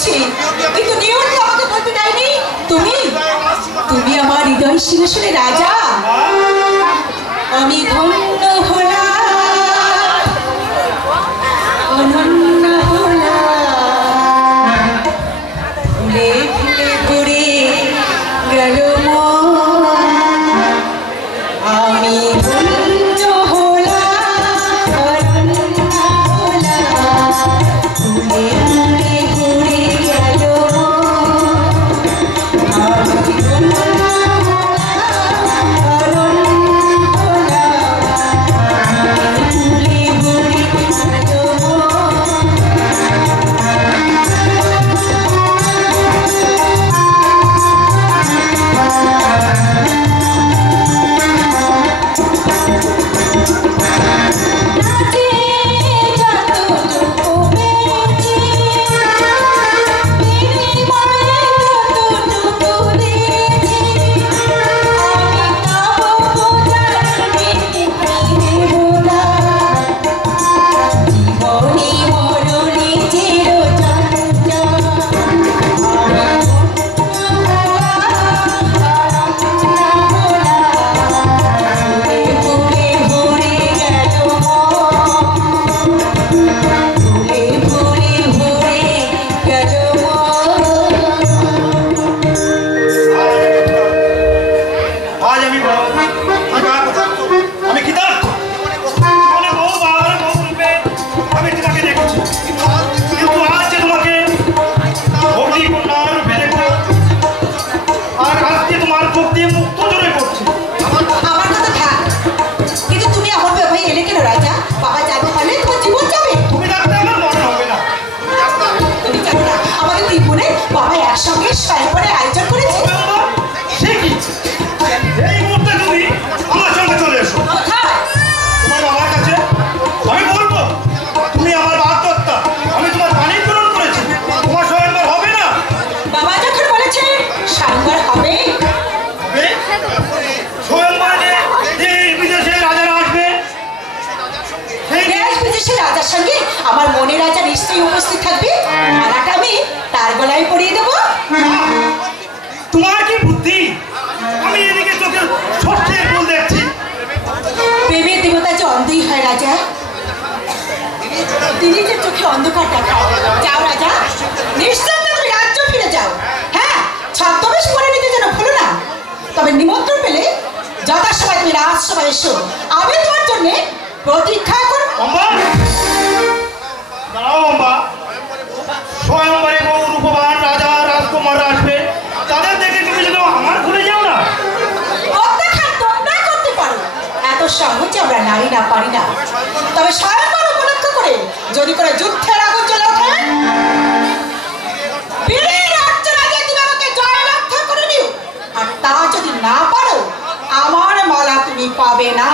বলেছি, কিন্তু নিয়ম তো আমাকে বলতে দেয়নি। তুমি তুমি আমার হৃদয় সিংহাসনে রাজা। আমি ধন্য হলাম, অনন্য হলাম, ফুলে ফুলে ভরে গেল মন। আমি ধন্য হলাম, অনন্য হলাম, ফুলে ফুলে ভরে গেল মন। আমি ধন্য আমার মনে রাজা নিশ্চয়ই উপস্থিত থাকবে। মালাটা আমি তার গলায় পরিয়ে দেবো। তোমার কি বুদ্ধি? আমি এদিকে চোখে ষষ্ঠের ফুল দেখছি। প্রেমের দেবতা যে অন্ধই হয় রাজা, তিনি যে চোখে অন্ধকার দেখায়। যাও রাজা, নিশ্চয় তুমি রাজ্য ফিরে যাও। হ্যাঁ, ছদ্মবেশ পরে নিতে যেন ভুলো না। তবে নিমন্ত্রণ পেলে যথাসময় তুমি রাজসভায় এসো। আমি তোমার জন্য প্রতীক্ষা করব। স্বয়ংবরে বহু রূপবান রাজা রাজকুমার আসবে, তাদের দেখে তুমি যেন আমার ভুলে যাও না। অত্যাচার তোমরা করতে পারো, এত সহজে আমরা নারী না পারি না। তবে স্বয়ংবর উপলক্ষ করে যদি করে যুদ্ধের আগুন জ্বলে ওঠে, বীরের অর্চনাকে তুমি আমাকে জয়লাভ করে নিও। আর তা যদি না পারো, আমার মালা তুমি পাবে না।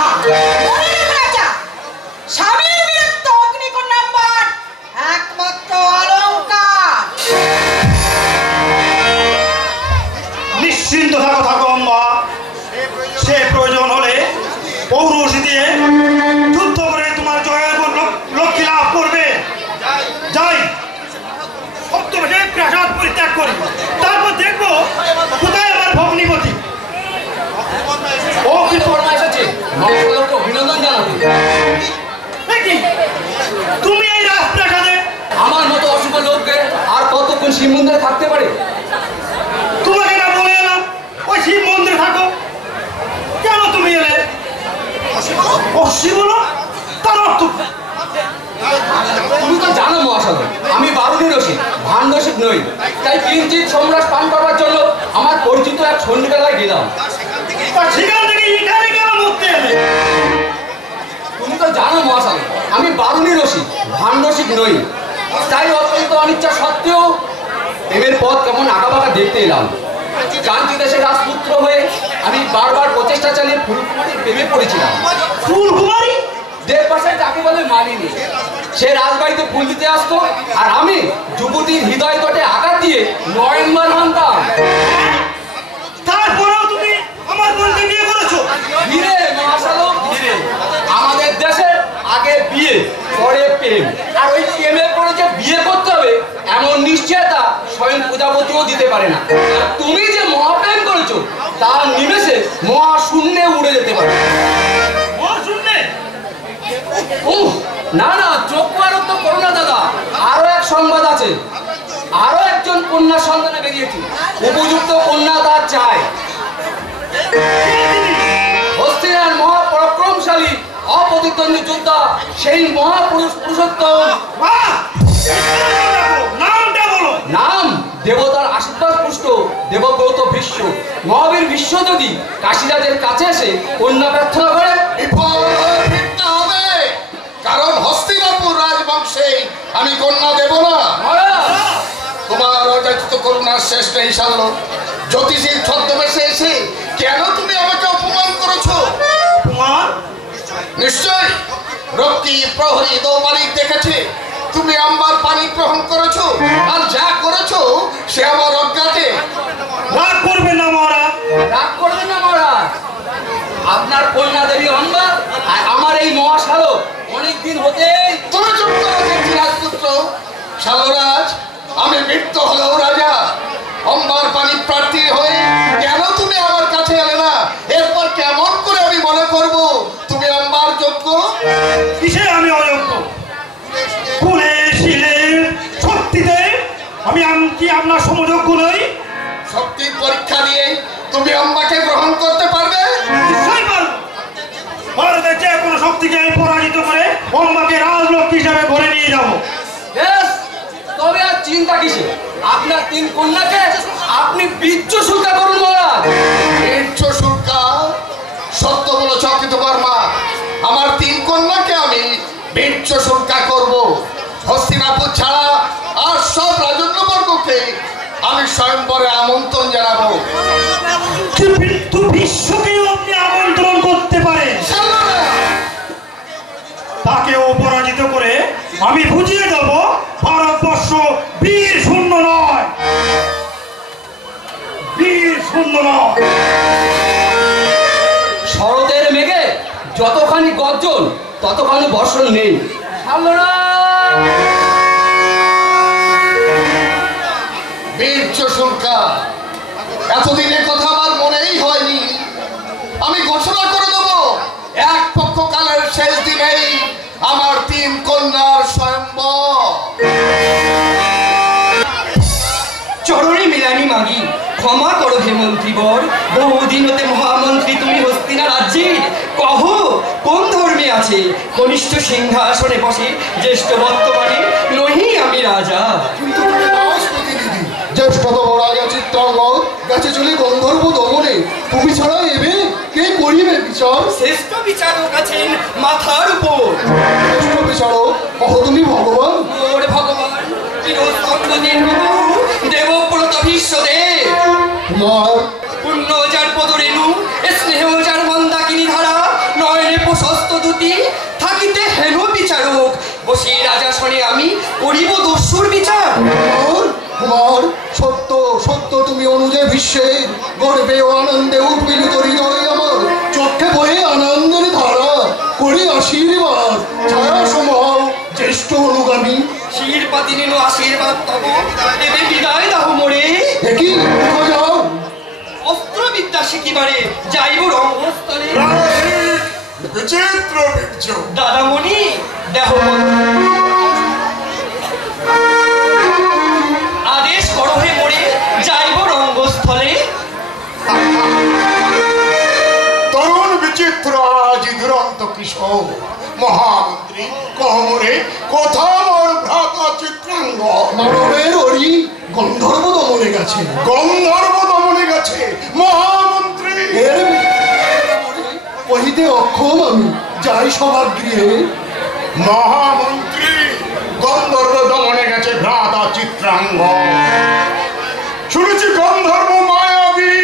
রাজা, স্বামীর বিরুদ্ধে অগ্নিকন্যা পাঠ একমাত্র অলঙ্কার। নিশ্চিন্ত থাকো থাকো অম্বা, সে প্রয়োজন হলে পৌরুষী দিয়ে যুদ্ধ করে তোমার জয়ের লক্ষ্মী লাভ করবে। যাই সপ্তবেশে প্রাসাদ পরিত্যাগ করি, তারপর দেখবো কোথায় আমার ভগ্নিপতি। ও কি ফরমা এসেছে? অভিনন্দন জানাতে। তুমি এই রাজপ্রাসাদে? আমার মতো অশুভ লোককে আর কতক্ষণ শিব মন্দিরে থাকতে পারে? তোমাকে না বলে এলাম ওই শিব মন্দিরে থাকো, কেন তুমি এলে? অশিব বলো, তার অর্থ? তুমি তো জানো মহাসাগর, আমি বারুণী রসিক, ভান রসিক নই। তাই কিঞ্চিত সম্রাট পান করবার জন্য আমার পরিচিত এক সন্নিকালায় গেলাম। সেখান থেকে এখানে কেন মরতে এলে? তুমি তো জানো মহাসাগর, আমি বারুণী রসিক, ভান রসিক নই। তাই অত্যন্ত অনিচ্ছা সত্ত্বেও প্রেমের পথ কেমন আঁকাবাঁকা দেখতে এলাম। কাঞ্চি দেশের রাজপুত্র হয়ে আমি বারবার প্রচেষ্টা চালিয়ে ফুলকুমারীর প্রেমে পড়েছিলাম। ফুলকুমারী? 1.5% যাকে বলে মানিনি। সে রাজবাড়িতে ফুল দিতে আসতো, আর আমি যুবতীর হৃদয় তটে আঘাত দিয়ে নয়নবার ভাঙতাম। তারপরেও তুমি আমার বোনকে বিয়ে করেছো? ধীরে মহাশালক ধীরে। আমাদের দেশে আগে বিয়ে পরে প্রেম, আর ওই প্রেমের পরে যে বিয়ে করতে হবে এমন নিশ্চয় নিশ্চয়তা স্বয়ং প্রজাপতিও দিতে পারে না। তুমি যে মহাপ্রেম করেছো তার নিমেষে মহাশূন্যে উড়ে যেতে পারে। না না, চোখ আরোগ্য করো না দাদা। আরো এক সংবাদ আছে। আরো একজন কন্যা সন্তানে বেরিয়েছে। উপযুক্ত কন্যা তার চায়। হস্তিনার মহাপরাক্রমশালী অপ্রতিদ্বন্দ্বী যোদ্ধা সেই মহাপুরুষ পুরুষোত্তম। নাম দেবতার আশীর্বাদ পুষ্ট দেবব্রত ভীষ্ম। মহাবীর ভীষ্ম যদি কাশীরাজের কাছে এসে কন্যা প্রার্থনা করে, কারণ হস্তিনাপুর রাজবংশে আমি কন্যা দেব না। তোমার অযাচিত করুণার শেষ নেই সাল্য। জ্যোতিষীর ছদ্মবেশে এসে কেন তুমি আমাকে অপমান করেছো? নিশ্চয় রক্ষী প্রহরী দৌমালিক দেখেছে তুমি আম্বার পানি গ্রহণ করেছো, আর যা করেছো সে আমার অজ্ঞাতে। রাগ করবে না মহারাজ, রাগ করবে না মহারাজ। আপনার কন্যা দেবী অম্বা আর আমার এই মহাশালক অনেকদিন হতে। তুমি চুপ করো রাজপুত্র। শালরাজ, আমি মৃত্যু হলেও রাজা। অম্বার পানি প্রার্থী হয়ে কেন তুমি আমার কাছে এলে না? এরপর কেমন করে আমি মনে করব তুমি অম্বার যোগ্য? কিসে আমি অযোগ্য? কুলে শিলে শক্তিতে আমি কি আপনার সমযোগ্য নই? শক্তির পরীক্ষা দিয়ে তুমি অম্বাকে গ্রহণ করতে পারবে? নিশ্চয়ই পারবো। ভারতের যে কোনো শক্তিকে আমি পরাজিত করে অম্বাকে রাজলক্ষ্মী হিসাবে ভরে নিয়ে যাবো। তবে আর চিন্তা কিসে? আপনার তিন কন্যাকে আপনি বীর্য শুল্কা করুন মহারাজ। বীর্য শুল্কা? সত্য বলেছ কৃতকর্মা। আমার তিন কন্যাকে আমি বীর্য শুল্কা করব। হস্তিনাপুর ছাড়া আর সব রাজন্যবর্গকে আমি স্বয়ংবরে আমন্ত্রণ জানাবো। কিন্তু বিশ্বকেও আপনি আমন্ত্রণ করতে পারেন। তাকেও পরাজিত করে আমি বুঝিয়ে দেব ভারতবর্ষ বীর শূন্য নয়, বীর শূন্য নয়। শরতের মেঘে যতখানি গর্জন ততখানি বর্ষণ নেই। বীর্য শুল্কা, এতদিনের কথা আমার মনেই হয়নি। আমি ঘোষণা করে দেব এক পক্ষকালের শেষ দিনেই আমার তিন কন্যার স্বয়ম্বর। চরণে মিলানি মাগি ক্ষমা করো হে মন্ত্রীবর। বহুদিন হতে মহামন্ত্রী তুমি হস্তিনা রাজ্যের। কহ কোন ধর্মে আছে কনিষ্ঠ সিংহাসনে বসে জ্যেষ্ঠ বর্তমানে নহি আমি রাজা। কিন্তু তুমি দাস প্রতিনিধি, জ্যেষ্ঠতম রাজা চিত্রাঙ্গ গেছে চলে গন্ধর্ব দমনে। তুমি ছাড়া এবে কে করিবে বিচার? শ্রেষ্ঠ বিচারক আছেন মাথার উপর। শ্রেষ্ঠ বিচারক কহ তুমি ভগবান? মোর ভগবান চিরস্কন্দনের প্রভু দেবব্রত ভীষ্মদেব। তোমার পুণ্য যার পদরেণু স্নেহ যার মন্দাকিনী ধারা নয়নে প্রশস্ত দুটি থাকিতে হেন বিচারক বসি রাজাসনে আমি করিব দস্যুর বিচার। কুমার, সত্য সত্য তুমি অনুজয় বিশ্বের গর্বে ও আনন্দে উৎপীড়িত হৃদয় আমার চোখে বয়ে আনন্দের ধারা করি আশীর্বাদ। ছায়া সময় জ্যেষ্ঠ অনুগামী শিরপাতি নিল আশীর্বাদ তব দেবে বিদায় দাও মোরে। দেখি যাও অস্ত্রবিদ্যা শিখিবারে যাইব রঙ্গস্থলে। বিচিত্র বীর্য দাদামণি দেহ আদেশ করো হে মোরে যাইব রঙ্গস্থলে। তরুণ বিচিত্র আজ দুরন্ত কিশোর মহামন্ত্রী কহমরে কোথা মোর ভ্রাতা চিত্রাঙ্গ? মানবের ওরি গন্ধর্ব দমনে গেছে। গন্ধর্ব দমনে গেছে মহামন্ত্রী? এর কহিতে অক্ষম আমি, যাই সভাগৃহে। মহামন্ত্রী, গন্ধর্ব দমনে গেছে ভ্রাতা চিত্রাঙ্গ। শুনেছি গন্ধর্ব মায়াবী,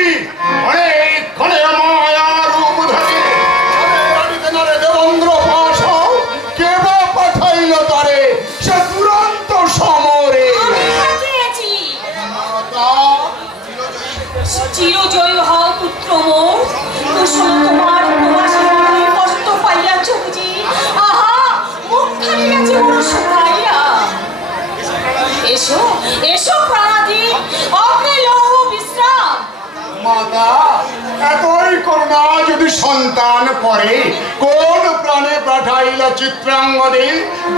অনেকক্ষণে মায়া রূপ ধরে দেবেন্দ্র পাশ কে বা পাঠাইল তারে সে দুরন্ত সমরে। চিরজয় হও পুত্র মোর, কুসুম তোমার কষ্ট পাইয়াছ বুঝি। আহা মুখখানি গেছে মোর শুকাইয়া। এ এসো এসো প্রাণাদি, অগ্নি লৌহ বিশ্রাম। মাতা, এতই করুণা যদি সন্তান পরে, কোন প্রাণে পাঠাইলা চিত্রাঙ্গনে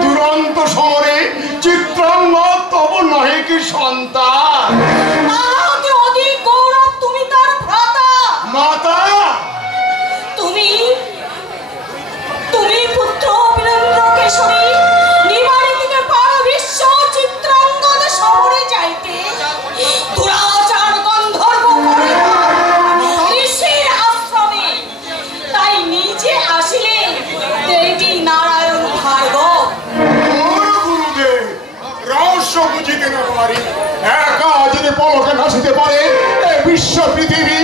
দুরন্ত সমরে? চিত্রাঙ্গ তব নহে কি সন্তান? আহাতে অধিক গৌরব, তুমি তার ভ্রাতা। মাতা, তুমি পুত্র বীরেন্দ্র কেশরী নিবারি থেকে পারো বিশ্ব চিত্রাঙ্গদ শহরে যাইতে, দুরাচার গন্ধর্ব করে ঋষির আশ্রমে, তাই নিজে আসিলে দেবী নারায়ণ ভার্গব। গুরুদেব, রহস্য বুঝিতে না পারি, একা যদি পলকে নাচিতে পারে এ বিশ্ব পৃথিবী,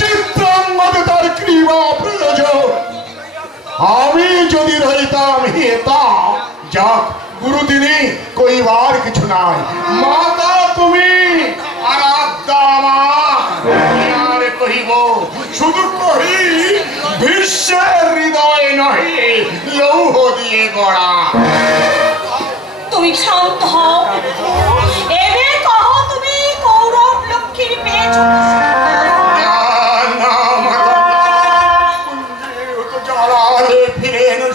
চিত্রাঙ্গদে তার কৃপা প্রয়োজন। আমি যদি রইতাম হেতা, যাক গুরুদিনী কইবার কিছু নাই। মাতা তুমি আর আদ্যা আমার কহিব, শুধু কহি বিশ্বের হৃদয় নহে লৌহ দিয়ে গড়া। তুমি শান্ত হও, এবে কহ তুমি কৌরব লক্ষ্মীর পেয়েছ?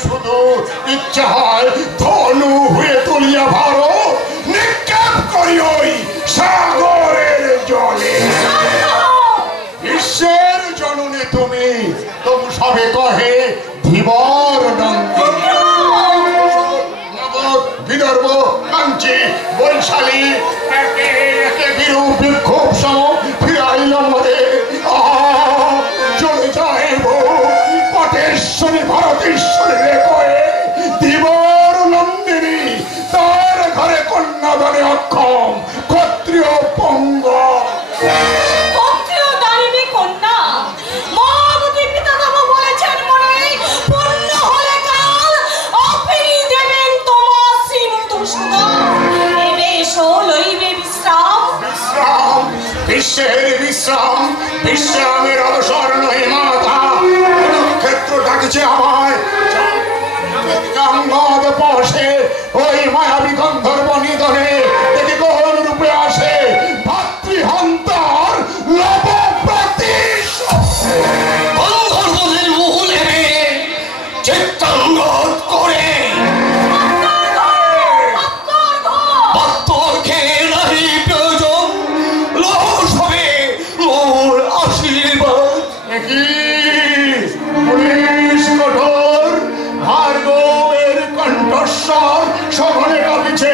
শুধু ইচ্ছা হয় ধনু হয়ে তুলিয়া ভারো নিক্ষেপ করি ওই সাগরের জলে। বিশ্বের জননী তুমি, তবু সবে কহে ধীবর নন্দিনী। বিদর্ভ, কাঞ্চি, বৈশালী একে একে বিরূপ বিক্ষোভ সম ফিরাইল মরে। চলে যাইব পটেশ্বরী ভারতেশ্বরী রে কয়ে, ধীবর নন্দিনী তার ঘরে কন্যাদানে অক্ষম, ক্ষত্রিয় পঙ্গ। ক্ষত্রিয় দানিনী কন্যা মহামতি পিতামহ বলেছেন মনে, পূর্ণ হলে কাল অফিরি দেবেন তোমার শ্রী মধুসূদন। এবে এসো লইবে বিশ্রাম। বিশ্রাম, বিশ্বের বিশ্রাম, বিশ্রামের অবসর নহে মাতা। ক্ষেত্র ডাকছে আমায়, বসে ওই মায়াবী গন্ধর্ব নিধনে দেখি কোন রূপে আসে ভাতৃহন্তার লব গন্ধর্বদের মুহ নেবে চিত্রাঙ্গদ করে, বাত্তরকে নাহি প্রয়োজন, লস হবে মোর আশীর্বাদ। পুলিশ কঠোর ভার্গবের কণ্ঠস্বর সঘনে কাঁপিছে,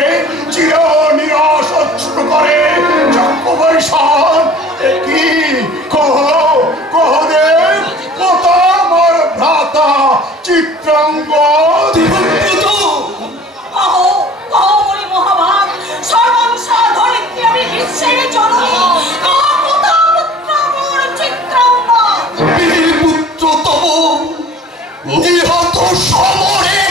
চির নিরস অশ্রু করে চক্ষু বৈশাখ। কি কহ কহ দেব, কত আমার ভ্রাতা চিত্রাঙ্গদ। অহো অহো বলি মহাভাগ, সর্বংসা ধরিত্রী আমি বিশ্বের জননী, কথা পুত্র মোর চিত্রাঙ্গদ। পুত্র তব নিহত সমরে।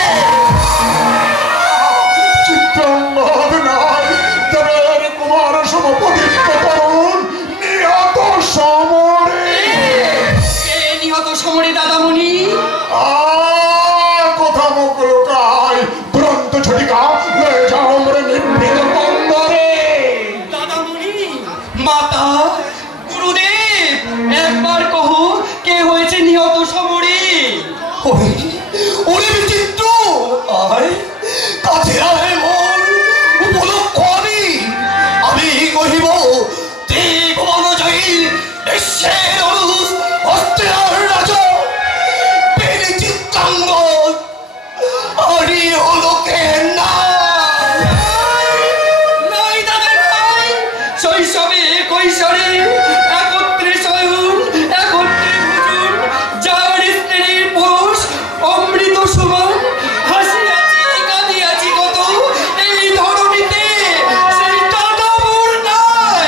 চিত্রাঙ্গদ নাই, দেবের কুমার সমপদিত্য তরুণ নিহত সমরে। নিহত সমরে দাদামণি? কথা মুখ লোকায় দুরন্ত ছটিকা লয়ে যাও আমরা নিভৃত বন্দরে। দাদামণি, মাতা, গুরুদেব, একবার কহ কে হয়েছে নিহত সমরে? ওরে বিচিত্র, আয় কাছে আয় মোর উপলক্ষ। আমি কহিব ত্রিভুবন জয়ী বিশ্বের অনুষ হস্তের রাজা পেরি চিত্রাঙ্গদ। আরে হলো কে না নাই দাদা নাই, শৈশবে কৈশোরে একত্রে শয়ন একত্রে ভোজন, যার স্ত্রীর পোষ অমৃত সমান, হাসিয়াছি কাঁদিয়াছি কত এই ধরণীতে, সেই দাদা মোর নাই।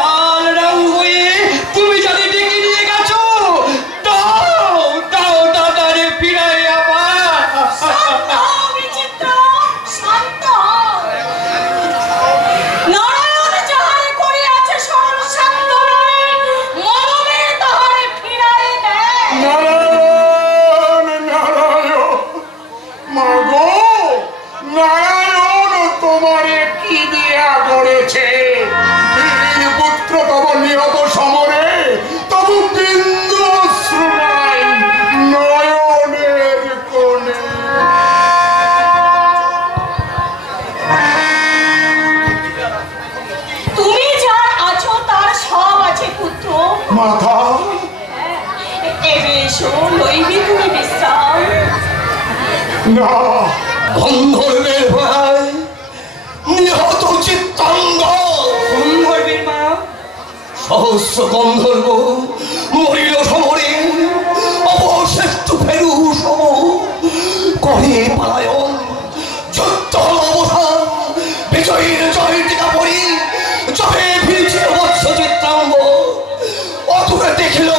লাল রাউ হয়ে তুমি যদি ডেকে নিয়ে গেছো, দাও দাও দাদারে ফিরাই আবার। শান্ত বিচিত্র, শান্ত। নারায়ণ যা মাথা এসো লইবি তুমি বিশ্রাম। না, গন্ধর্বের ভাই নিহত চিত্তাঙ্গ। গন্ধর্বের মা সহস্র গন্ধর্ব মরিল সমরে, অবশেষ্ট ফেরু সম করে পালায়ন। যুদ্ধ অবসান, বিজয়ীর জয় টিকা পড়ি জয়ে ফিরছে বৎস চিত্রাঙ্গ। অদূরে দেখিল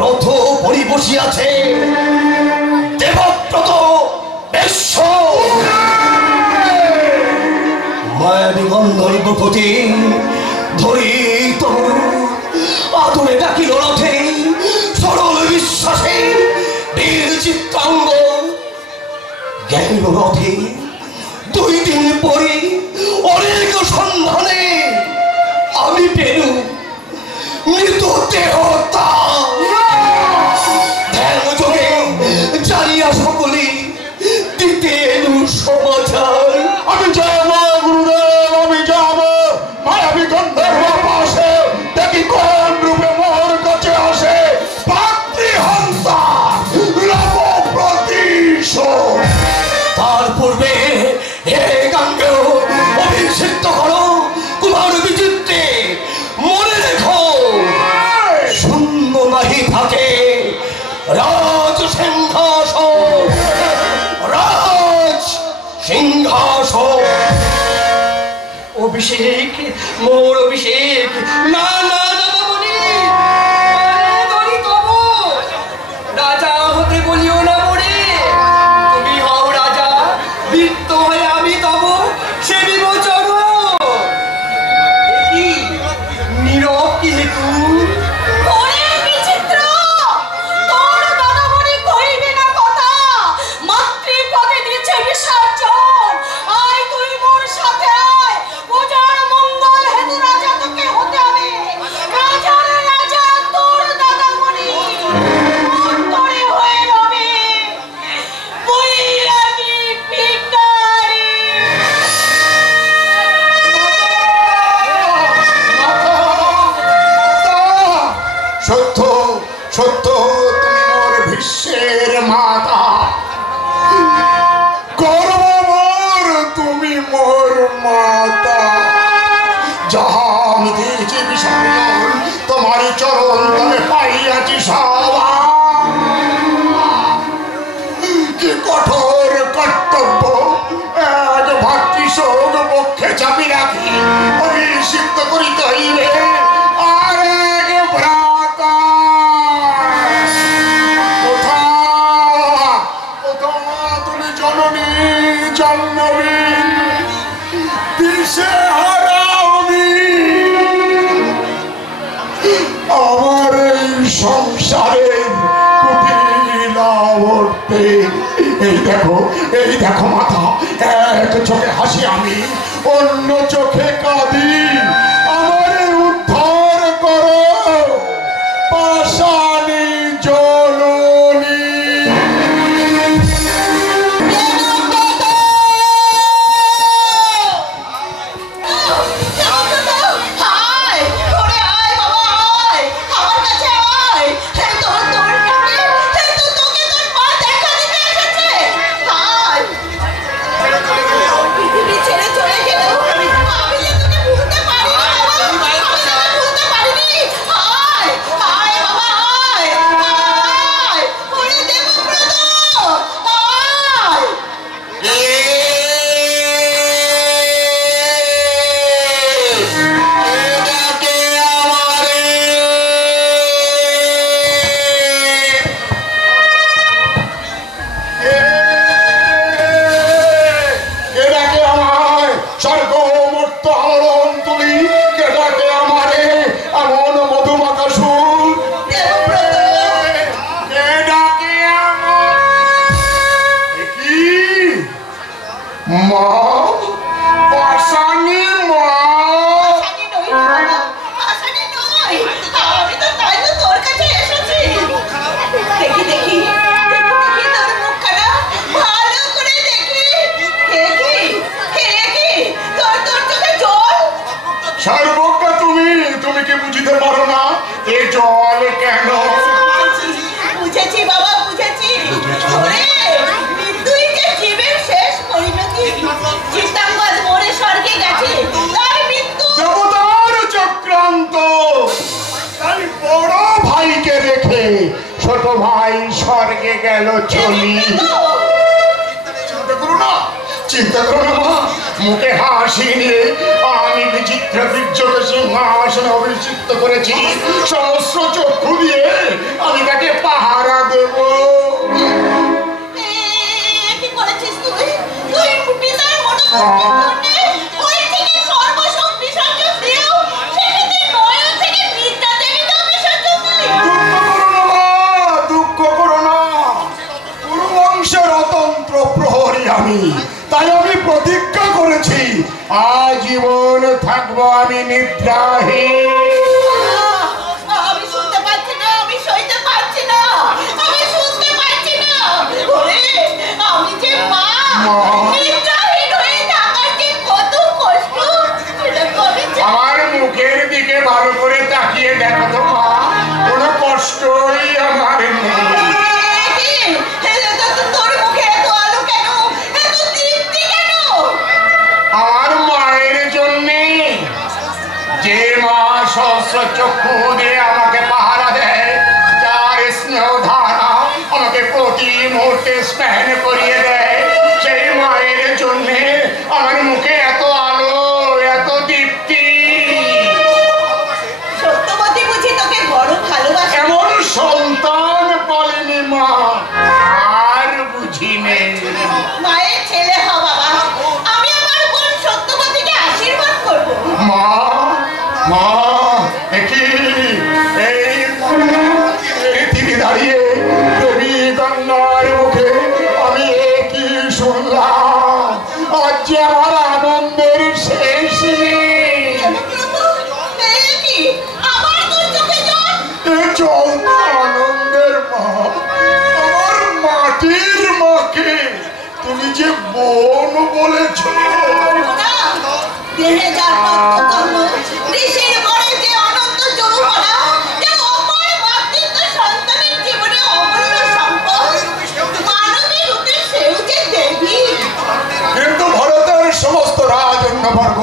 রথ পরি বসিয়াছে দেবব্রত বিশ্ব। মায়াবী গন্ধর্বপতি ধরি তরু আদরে ডাকিল রথে, সরল বিশ্বাসে বীর চিত্রাঙ্গ গেল রথে। 2 দিন পরে অনেক সন্ধানে আমি পেলু মৃত দেহ যোগে জানিয়া সকলে দিতে এলু সমাচার। আমি যাব গুরুদেব, আমি যাব মায়াবী গন্ধর্ব পাশে, দেখি কোন রূপে মোর কাছে আসে ভাতৃহন্তা লোক প্রতিশোধ। তার পূর্বে হে গাঙ্গে অভিষিক্ত করো কুমার বিচিত্রে। মনে রেখো শূন্য নাহি থাকে রাজ সিংহাসন, রাজ সিংহাসন। অভিষেক, মোর অভিষেক। না না বাবুনি, তবু রাজা হতে বলিও না মোরে। তুমি হও রাজা, বৃত্ত হয়ে আমি তব সে বিমোচন। কি নীরব কি হেতু? ওরে বিচিত্র, তোর দাদামণি কইবে না কথা। মাতৃপদে দিয়েছে বিসর্জন। আয় তুই মোর সাথে আয়, পূজার মঙ্গল হেতু রাজা তোকে হতে হবে। রাজার রাজা তোর দাদামণি অন্তরে হয়ে রবে বৈরাগী ভিখারি। সত্য সত্য তুমি মোর ভীষ্মের মাতা, গর্ব মোর তুমি মোর মাতা। যাহা আমি দিয়েছি বিসর্জন, তোমারই চরণ তলে পাইয়াছি সবা। কি কঠোর কর্তব্য, এক ভাতৃশোক পক্ষে চাপি রাখি অভিষিক্ত করিতে হইবে আর এক ভ্রাতা। কোথা কোথা তুমি জননী জন্মবী দিশে হারাওনি। আমার এই সংসারের কুটিলাবর্তে এই দেখো মাথা, এক চোখে হাসি আমি, অন্য চোখে কাঁদি। আমারে উদ্ধার করো পাষাণী জননী। আয়, ওরে আয় বাবা আয়, আমার কাছে আয়। হে তোর কাকে, হে তো তোকে তোর মা দেখা দিতে এসেছে। আয়। পৃথিবী ছেড়ে চলে গেলেও আমি যে তোকে ভুলতে পারি না বাবা, আমি তোকে ভুলতে পারিনি। আয়, আয় বাবা আয়, আয়। ওরে দেবব্রত, আয়। কেডাকে আমায় স্বর্গ মর্ত আলোড়ন তুলি, কেডাকে আমারে এমন মধুমাখা সুর। কেডাকে আমায় কি মা, পাষাণী মা। আসানি নই রে বাবা, আসানি নই। আমি তো তাই তো তোর কাছে এসেছি। দেখি দেখি তোর মুখখানা ভালো করে দেখি। হে কি তোর চোখে জল। সর্বজ্ঞ তুমি তুমি কি বুঝতে পারো না এ জল কেন? বুঝেছি বাবা, বুঝেছি। ওরে, মৃত্যুই যে জীবের শেষ পরিণতি। চিত্তাঙ্গদ মরে স্বর্গে গেছে, তার মৃত্যু দেবতার চক্রান্ত। তাই বড় ভাইকে রেখে ছোট ভাই স্বর্গে গেল চলি। চিন্তা করো না, চিন্তা করো না মা। মুখে হাসি নিয়ে আমি বিচিত্র বীর্যকে সিংহাসনে অভিষিক্ত করেছি। সহস্র চক্ষু দিয়ে আমি তাকে পাহারা দেব। কি করেছিস তুই? তুই পিতার মনোভূতির জন্য ওই থেকে সর্বসব বিসর্জন দিয়েও শেষে তুই নয়ন থেকে বিদ্যা দেবীকেও বিসর্জন দিলি। দুঃখ করো না। পুরো বংশের অতন্ত্র প্রহরী আমি। তাই আমি প্রতিজ্ঞা করেছি আজীবন থাকবো আমি নিদ্রাহীন। আমি শুনতে পাচ্ছি না, আমি সইতে পারছি না, আমি শুনতে পাচ্ছি না। ওরে, আমি যে মা, নিদ্রাহীন হয়ে থাকার যে কত কষ্ট, সেটা তো আমি জানি। আমার মুখের দিকে ভালো করে তাকিয়ে দেখো তো মা, কোনো কষ্টই আমার নেই। তোর মুখে এত আলো কেন, এত দীপ্তি কেন? আমার মায়ের জন্যে, যে মা সহস্র চক্ষু দিয়ে আমাকে পাহারা দেয়, যার স্নেহ ধারা আমাকে প্রতি মুহূর্তে স্নান করিয়ে দেয়, সেই মায়ের জন্যে আমার মুখে এত আলো, এত দীপ্তি। সত্যবতী বুঝি তোকে বড় ভালোবাসে? এমন সন্তান বলেনি মা, আর বুঝি নেই। মায়ের ছেলে হ বাবা, আমি আমার বোন সত্যবতীকে আশীর্বাদ করব। মা, মা, দেখি এই তিনি দাঁড়িয়ে দেবী গঙ্গার মুখে আমি কি শুনলাম? আজ যে আমার আনন্দের শেষ নেই। কি আমার তোর চোখে জল? এ জল তো আনন্দের মা। আমার মাটির মাকে তুমি যে বোন বলেছ। না, দেহে যার রক্তকর্ম, ঋষির ঘরে যে অনন্ত যৌবনা, যে অমর মাতৃত্ব সন্তানের জীবনে অমূল্য সম্পদ, মানবী রূপে সেও যে দেবী। কিন্তু ভারতের সমস্ত রাজন্যবর্গ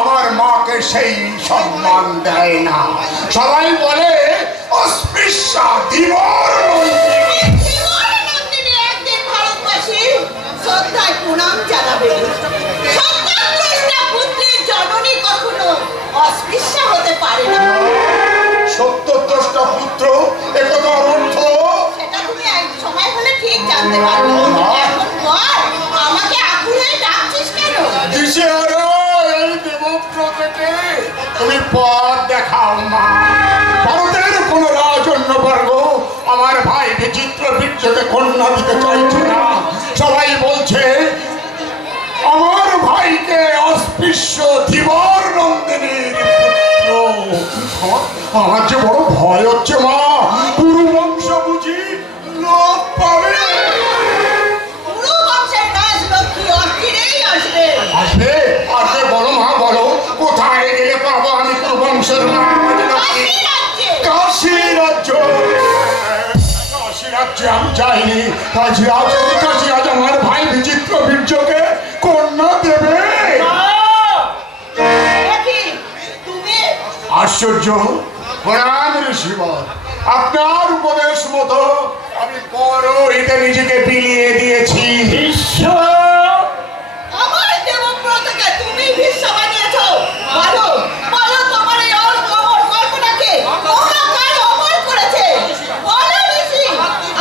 আমার মাকে সেই সম্মান দেয় না। সবাই বলে অস্পৃশ্যা ধীবর জীবনানন্দিনী একদিন ভারতবাসী শ্রদ্ধায় প্রণাম জানাবে। সন্তানদ্রষ্টা পুত্রের জননী কখনো অস্পৃশ্যা হতে পারে না। সত্যদ্রষ্টা পুত্র একথা অর্থ সেটা তুমি এক সময় হলে ঠিক জানতে পারবে। এখন বল, আমাকে আকুল হয়ে ডাকছিস কেন? দিশেহারা এই দেবব্রতকে তুমি পথ দেখাও মা। ভারতের কোন রাজন্যবর্গ আমার ভাই বিচিত্র বীর্যকে কন্যা দিতে চাইছে না। সবাই বলছে আমার ভাইকে অস্পৃশ্য ধীবর নন্দিনীর পুত্র। আমার যে বড় ভয় হচ্ছে মা, পুরু বংশ বুঝি লোপ পাবে। পুরো বংশের রাজলক্ষ্মী অচিরেই আসবে। আসবে, আসবে, বলো মা বলো, কোথায় গেলে পাবো আমি পুরু বংশের কাশী রাজ্যে। কাশী রাজ্য। কাশী রাজ্যে আমি যাইনি। কাশী রাজ আমার ভাই বিচিত্র বীর্যকে কন্যা দেবে। দেখি, তুমি আশ্চর্য, প্রণাম ঋষিবর। আপনার উপদেশ মতো আমি পরহিতে নিজেকে বিলিয়ে দিয়েছি। আমার দেবব্রতকে তুমি ভীষ্ম বানিয়েছো। বলো, বলো তোমার এই অমর কল্পনাকে মহাকাল অমর করেছে। বলো ঋষি,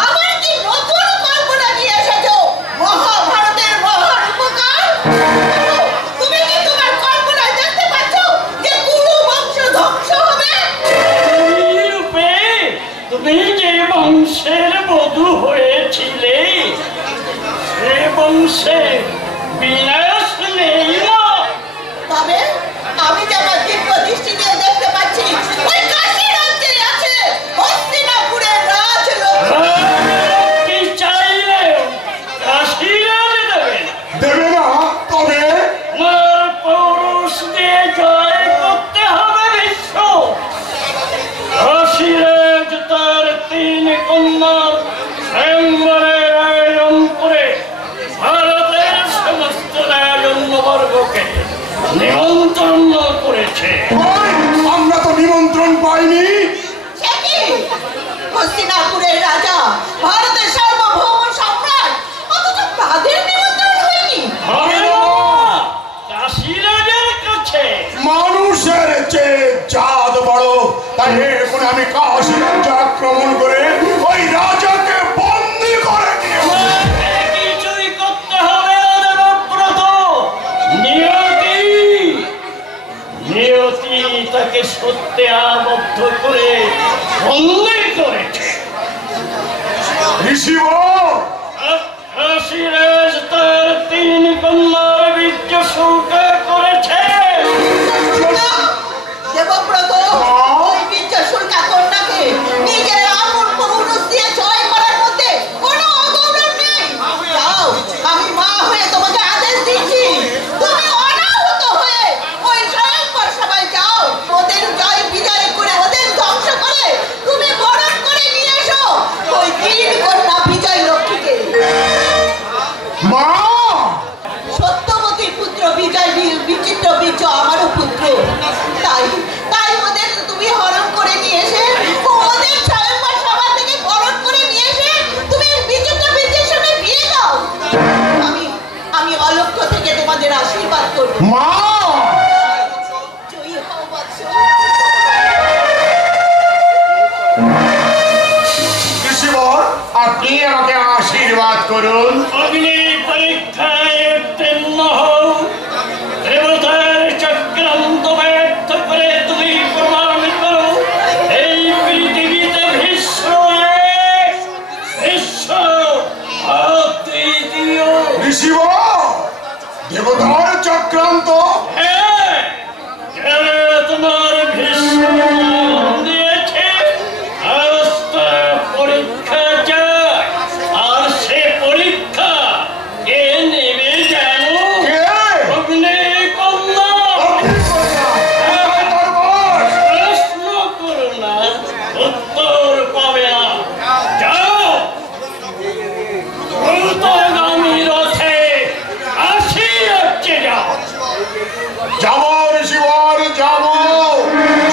আমার কি নতুন কল্পনা নিয়ে এসেছো মহাভারতের মহান উপকার? তুমি কি তোমার কল্পনায় দেখতে পাচ্ছ যে কুরু বংশ ধ্বংস হবে? তুমি যে বংশের বধূ হয়েছিলে সে বংশে বিনাশ নেই মা। তবে আমি যেন দিব্য দৃষ্টি দিয়ে দেখতে পাচ্ছি ওই কাশী রাজ্যে আছে হস্তিনাপুরের রাজলক্ষ্মী। কি চাইলে কাশীরাজ দেবে? দেবে না, তবে আমার পৌরুষ দিয়ে জয় করতে হবে বিশ্ব। করেছে। আমরা তো নিমন্ত্রণ পাইনি। সে কি? হস্তিনাপুরের রাজা, ভারতের সার্বভৌম সম্রাট, অথচ তাদের নিমন্ত্রণ হয়নি। কাশীরাজের কাছে মানুষের চেয়ে জাত বড়, তাই এখন আমি কাশী রাজ্য আক্রমণ করে ওই রাজাকে বন্দী করে নিয়ে কিছুই করতে হবে না দেবব্রত। নিয়তি তাকে সত্যে আবদ্ধ করে বন্দী করেছে। ঋষিবর, কাশীরাজ তার 3 কন্যার বীর্য সংখ্যা করেছে। দেবব্রত ওই বীর্য শুল্কা কন্যাকে নিজের আপন পৌরুষ দিয়ে জয় করার মধ্যে কোনো অগৌরব নেই। যাও, আমি মা হয়ে তোমাকে আদেশ দিচ্ছি, তুমি অনাহত হয়ে ওই স্বয়ংবর সভায় যাও। ওদের জয় বিজয় করে, ওদের ধ্বংস করে তুমি বরণ করে নিয়ে এসো ওই 3 কন্যা বিজয় লক্ষ্মীকে। মা, সত্যবতীর পুত্র বিজয় বিচিত্র বীর্য আমারও পুত্র, তাই তাই ওদের তুমি হরণ করে নিয়ে এসে, ওদের স্বয়ংবর সভা থেকে বরণ করে নিয়ে এসে তুমি বিচিত্র বীর্যের সঙ্গে বিয়ে দাও। আমি অলক্ষ থেকে তোমাদের আশীর্বাদ করব। মা, জয়ী হও বৎস। ঋষিবর, আপনি আমাকে আশীর্বাদ করুন। অগ্নি পরীক্ষায় উত্তীর্ণ হও। দেবতার চক্রান্ত ব্যর্থ করে তুমি প্রমাণ করো এই পৃথিবীতে ভীষ্ম এক, ভীষ্ম অদ্বিতীয়। ঋষিবর, দেবতার চক্রান্ত। হ্যাঁ, যারা তোমার ভীষ্ম নাম দিয়েছে, আজ তার পরীক্ষা যায়। আর সে পরীক্ষা কে নেবে জানো? কে? অগ্নিকন্যা। প্রশ্ন করো না, উত্তর পাবে না। যাও, দ্রুতগামী রথে কাশী রাজ্যে যাও। যাব ঋষিবর, যাব,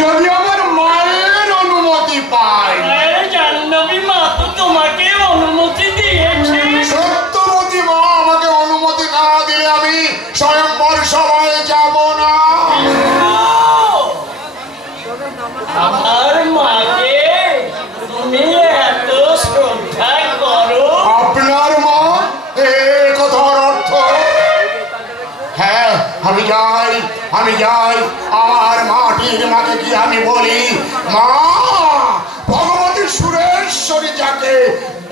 যদি আমার মায়ের অনুমতি পাই। আরে জাহ্নবী মা তো তোমাকে অনুমতি দিয়েছে। সত্যবতী মা আমাকে অনুমতি না দিলে আমি স্বয়ংবর সভায় যাব না। আমার মাকে তুমি এত শ্রদ্ধা করো? আপনার মা? এ কথার অর্থ? হ্যাঁ, আমি যাই, আমার মাটির মাকে কি আমি বলি, মা, ভগবতী সুরেশ্বরী যাকে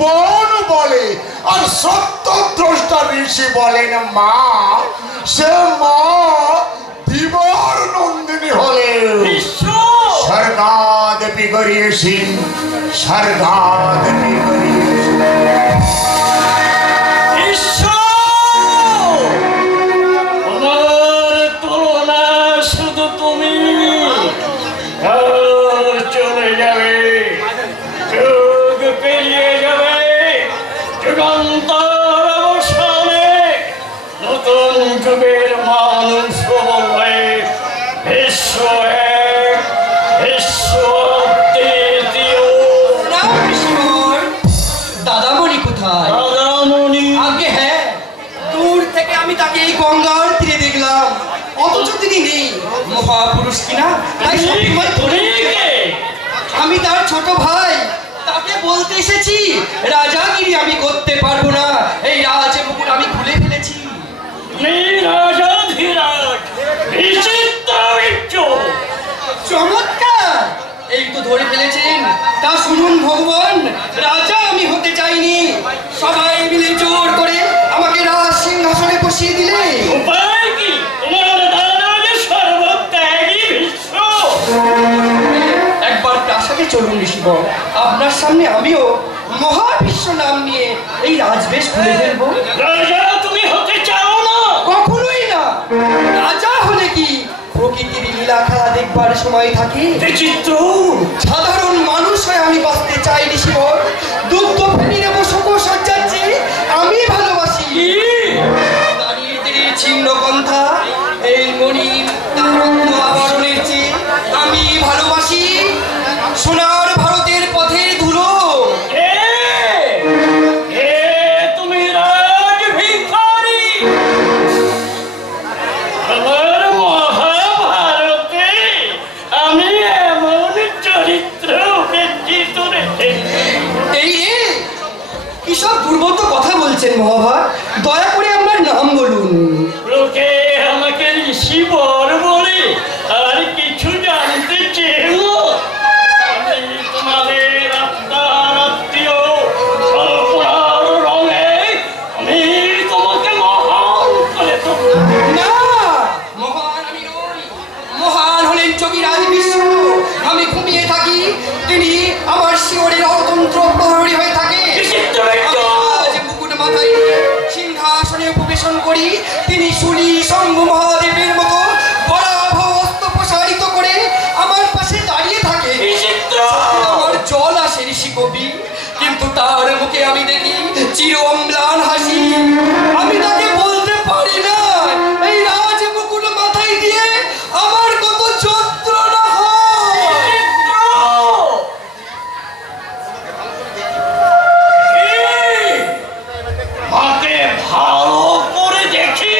বন বলে আর সত্যদ্রষ্টা ঋষি বলেন মা, সে মা দিবার নন্দিনী হলে স্বর্গাদেবী গরিয়েছেন, স্বর্গাদেবী গরিয়েছেন। আমার তুলনা শুধু তুমি। চলে যাবে, যুগ পেরিয়ে যাবে, যুগান্তর অবসানে নতুন যুগের মানুষ হয়ে বিশ্ব এক, বিশ্ব অদ্বিতীয়। দাদামণি কোথায়? দাদামণি আগে হ্যাঁ, দূর থেকে আমি তাকে এই গঙ্গার তীরে দেখলাম, অথচ তিনি নেই। মহাপুরুষ কিনা, তাই সবসময় ধরে রেখে। আমি তার ছোট ভাই, তাকে বলতে এসেছি রাজাগিরি আমি করতে পারবো না, এই রাজমুকুট আমি খুলে ফেলেছি। রাজাধিরাজ বিচিত্র বীর্য। চমৎকার, এই তো ধরে ফেলেছেন। তা শুনুন ভগবান, রাজা আমি হতে চাইনি, সবাই মিলে জোর করে আমাকে রাজ সিংহাসনে বসিয়ে দিলে। উপায় কি? তোমার দাদা যে সর্বত্যাগী ভীষ্ম। একবার প্রাসাদে চলুন ঋষিবর, আপনার সামনে আমিও মহাবিশ্ব নাম নিয়ে এই রাজবেশ খুলে ফেলবো। রাজা তুমি হতে চাও না? কখনোই না। রাজা হলে কি প্রকৃতির লীলা খেলা দেখবার সময় থাকে? বিচিত্র সাধারণ মানুষ হয়ে আমি বাঁচতে চাই ঋষিবর। দুগ্ধ ফেনি নেবো শোকসজ্জার চেয়ে আমি ভালোবাসি। নারীদের ছিন্ন পন্থা, এই মণি রত্ন আবরণের চেয়ে তিনি আমার শিওরের অতন্ত্র প্রহরী হয়ে থাকে। মুকুট মাথায় সিংহাসনে উপবেশন করি, তিনি শুনি শম্ভু মহাদেবের মতো বরাহ হস্ত প্রসারিত করে আমার পাশে দাঁড়িয়ে থাকে। আমার জল আসে ঋষি কবি, কিন্তু তার মুখে আমি দেখি চির অম্লান হাসি। আমি তাকে বলতে পারি না এই রাজ মুকুট মাথায় দিয়ে আমার কত যন্ত্রণা হয়। মাকে ভালো করে দেখি।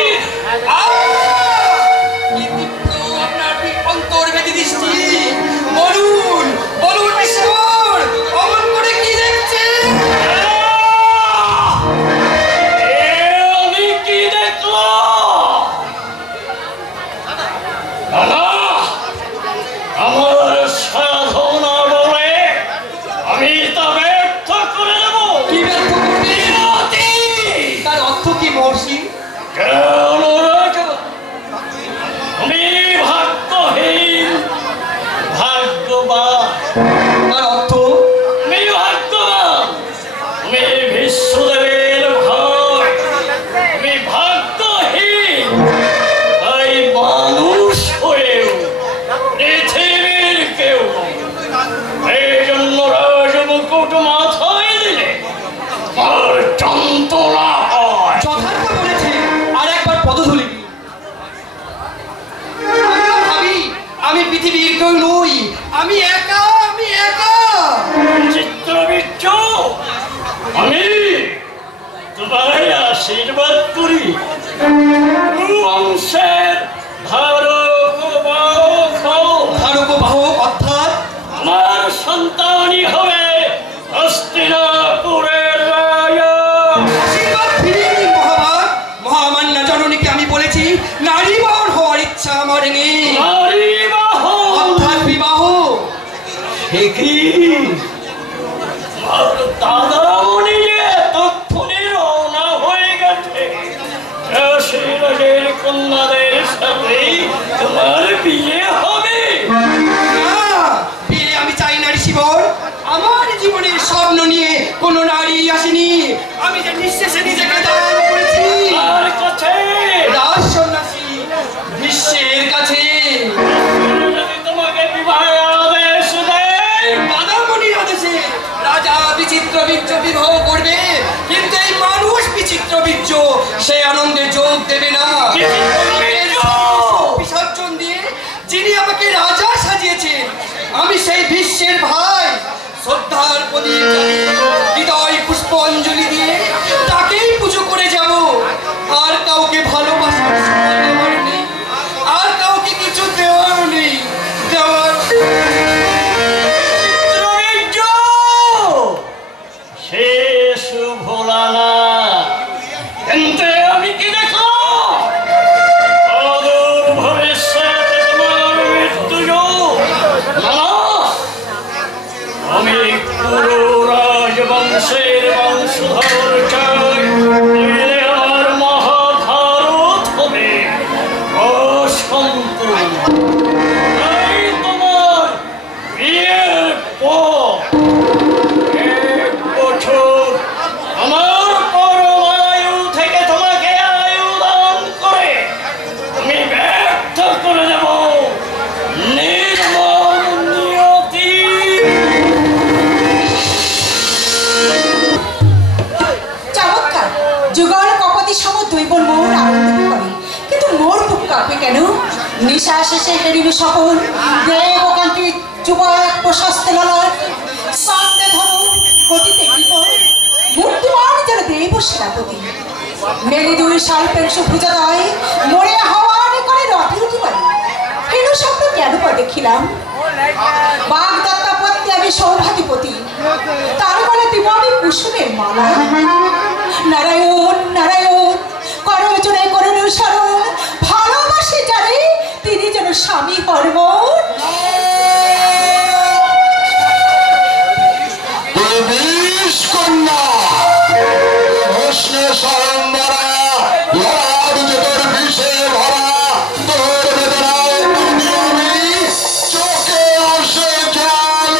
আপনার অন্তর্বেদী দৃষ্টি, বলুন বলুন ঈশ্বর, অমন করে কি দেখছেন? আমি কি দেখলাম? আমার সাধনা বলে আমি তা ব্যর্থ করে দেব। কি ব্যর্থ করবে? তার অর্থ কি মহর্ষি? আমি ভাগ্যহীন, ভাগ্যবান। তার অর্থ আমি ভাগ্যবান, আমি বিশ্বদেবের ভাই। আমি ভাগ্যহীন, তাই মানুষ হয়েও পৃথিবীর কেউ নয়। এই জন্য রাজমুকুট মাথায় দিলে আর যন্ত্রণা হয়। যথার্থ বলেছে, আর একবার পদধূলি। আমিও ভাবি আমি পৃথিবীর কেউ নই, আমি একা, আমি একা। চিত্রবিচ্ছ, আমি তোমায় আশীর্বাদ করি। বংশের ধারক বাহক অর্থাৎ আমার সন্তানই হবে হস্তিনাপুরের রাজা। আশীর্বাদ ফিরিয়ে নিন মহাভাগ। মহামান্য জননীকে আমি বলেছি নারী বহন হওয়ার ইচ্ছা আমার নেই। নারী বাহ অর্থাৎ বিবাহ। কি আর দাদাও নিজে তক্ষণে রওনা হয়ে গেছে। রাজের কন্যাদের সাথে তোমার বিয়ে হবে। বিয়ে আমি চাই না ঋষিবর। আমার জীবনের স্বপ্ন নিয়ে কোনো নারী আসেনি। আমি যে নিঃশেষে নিজেকে দান করেছি আর কাছে রাজ সন্ন্যাসী বিশ্বের কাছে। যদি তোমাকে বিবাহের আদেশ দেয়, দাদামণির আদেশে রাজা বিচিত্র বীর্য বিবাহ করবে, কিন্তু এই মানুষ বিচিত্র বীর্য সেই আনন্দে যোগ দেবে না। বিসর্জন দিয়ে যিনি আমাকে রাজা সাজিয়েছেন, আমি সেই বিশ্বের ভাই শ্রদ্ধার প্রদীপ জ্বালিয়ে হৃদয় পুষ্পাঞ্জলি দিয়ে তাকেই পুজো করে যাব। আর কাউকে ভালোবাসার সময় আমার নেই, আর কাউকে কিছু দেওয়ার নেই। দেওয়ার শেষ ভোলা না। কিন্তু আমি কি দেখলাম? অদূর ভবিষ্যতে তোমার মৃত্যু যোগ। আমি পুরো রাজবংশের বংশধর চাই। নইলে আমার মহাভারত হবে অসম্পূর্ণ। তাই তোমার বিয়ের পর এক বছর আমার পরমায়ু থেকে তোমাকে আয়ু দান করে আমি ব্যর্থ করে দেব নির্মম নিয়তি। চমৎকার! যুগল কপতি সম দুই বোন মোর আনন্দ করে, কিন্তু মোর বুক কাঁপে কেন? নিশা শেষে হেরিবে সকল দেবকান্তি যুবক প্রশস্ত ললয় সামনে ধরো গতিতে কৃপণ মূর্তিমান যেন দেব সেনাপতি। মেরি দুই সাল্পের সুভুজাদয় মরে হওয়ার করে রথে উঠি পারে। কেন স্বপ্ন কেন পা দেখিলাম? বাগদত্তাপত্যে আমি সৌভাধিপতি, তার মানে দিব আমি কুসুমের মালা। নারায়ণ নারায়ণ করজনে করুণ শরণ, ভালোবাসে যারে তিনি যেন স্বামী হরমোন। কন্যা স্বয়ংবরা লাভ যে তোর বিষে ভরা, তোর বেদনায় চোখে আসে জল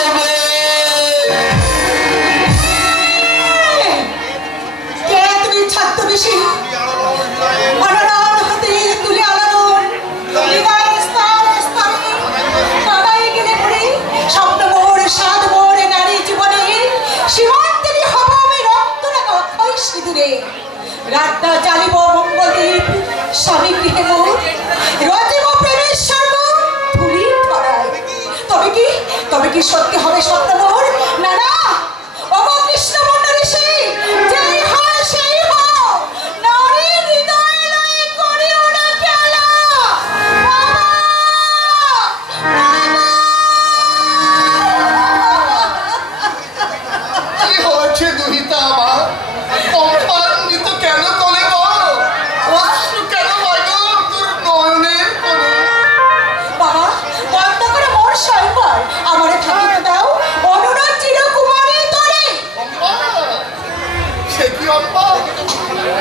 রাতটা জ্বালিব মঙ্গলদীপ স্বামী গৃহে মোর রচিব প্রেমের স্বর্গ ধুলি ধরায়। তবে কি সত্যি হবে স্বপ্ন মোর? না না, ওগো কৃষ্ণ মন্ডলী সেই যেই হয় সেই হও, নারীর হৃদয়ে লয়ে করিও না খেলা। কি হয়েছে দুহিতা আমার? কম্পান্বিত কেন করে গো? অশ্রু কেন হয় গো তোর নয়নের কোণে? বাবা, বন্ধ করে মোর সয়বার আমারে থাকিতে দাও অনুরাগ চিরকুমারী তরে। সে কি অম্বা?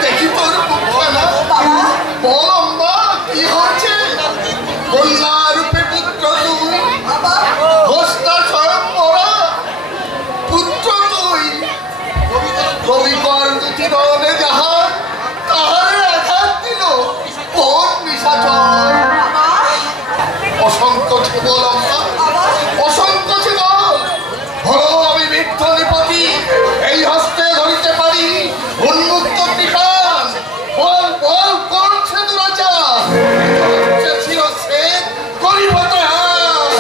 দেখি তোর মুখখানা। বাবা, বল অম্বা, কি হয়েছে? কন্যা রূপে পুত্র তুই, বাবা, হোস্তা স্বয়ং মরা পুত্র তুই। রবিকর দুটি রণে যাহা তাহারে আঘাত দিল কোন নিশাচর? বাবা, অসংখ্য ছেবল অম্বা, অসংখ্য ছেবল। হলো আমি বৃদ্ধ নৃপতি, এই হস্তে ধরিতে পারি উন্মুক্ত কৃপাণ। বল বল কোন সে দুরাচার? ছিল সে করিব তাহার।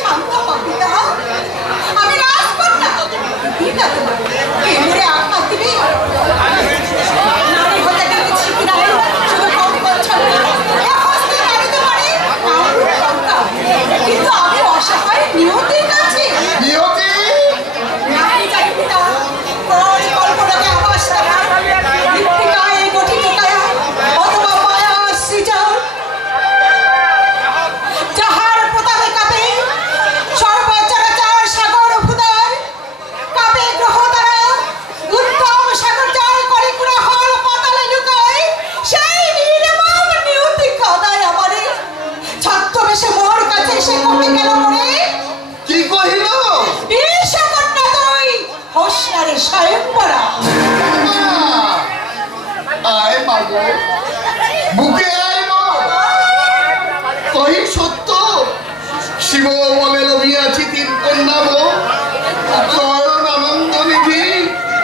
শান্ত হও পিতা। আমি রাজকন্যা। পিতা তোমার কেমনে আঘাত দিবে? নারী হতে গেলে ছিপি নাই, শুধু কম করছেন না। এ হস্তে কাটিতে পারে কামরূপ লঙ্কা। কিন্তু আমি অসহায় নিয়তির কাছে। নিয়তি নাহি জানি পিতা, কোন কল্পনাকে আভাস দেখায়, মৃত্তিকায় গঠিত কায়া অথবা মায়া সৃজন, যাহার প্রতাপে কাঁপে সর্বচরাচর সাগর ভূতল, কাঁপে গ্রহ তারা, উত্তম সাগর জল করে কুড়াহল পাতালে লুকায়, সেই নির্মম নিয়তি কাদায় আমারে ছদ্মবেশে মোর কাছে এসে কমে গেল মনে। কি কহিল? বিষকন্যা তুই হোসনারে স্বয়ংবরা। আয় মাগো, বুকে আয় মা। কহি সত্য, শিব বলে লভিয়াছি তিন কন্যা গো। নয়ন আনন্দ নিধি,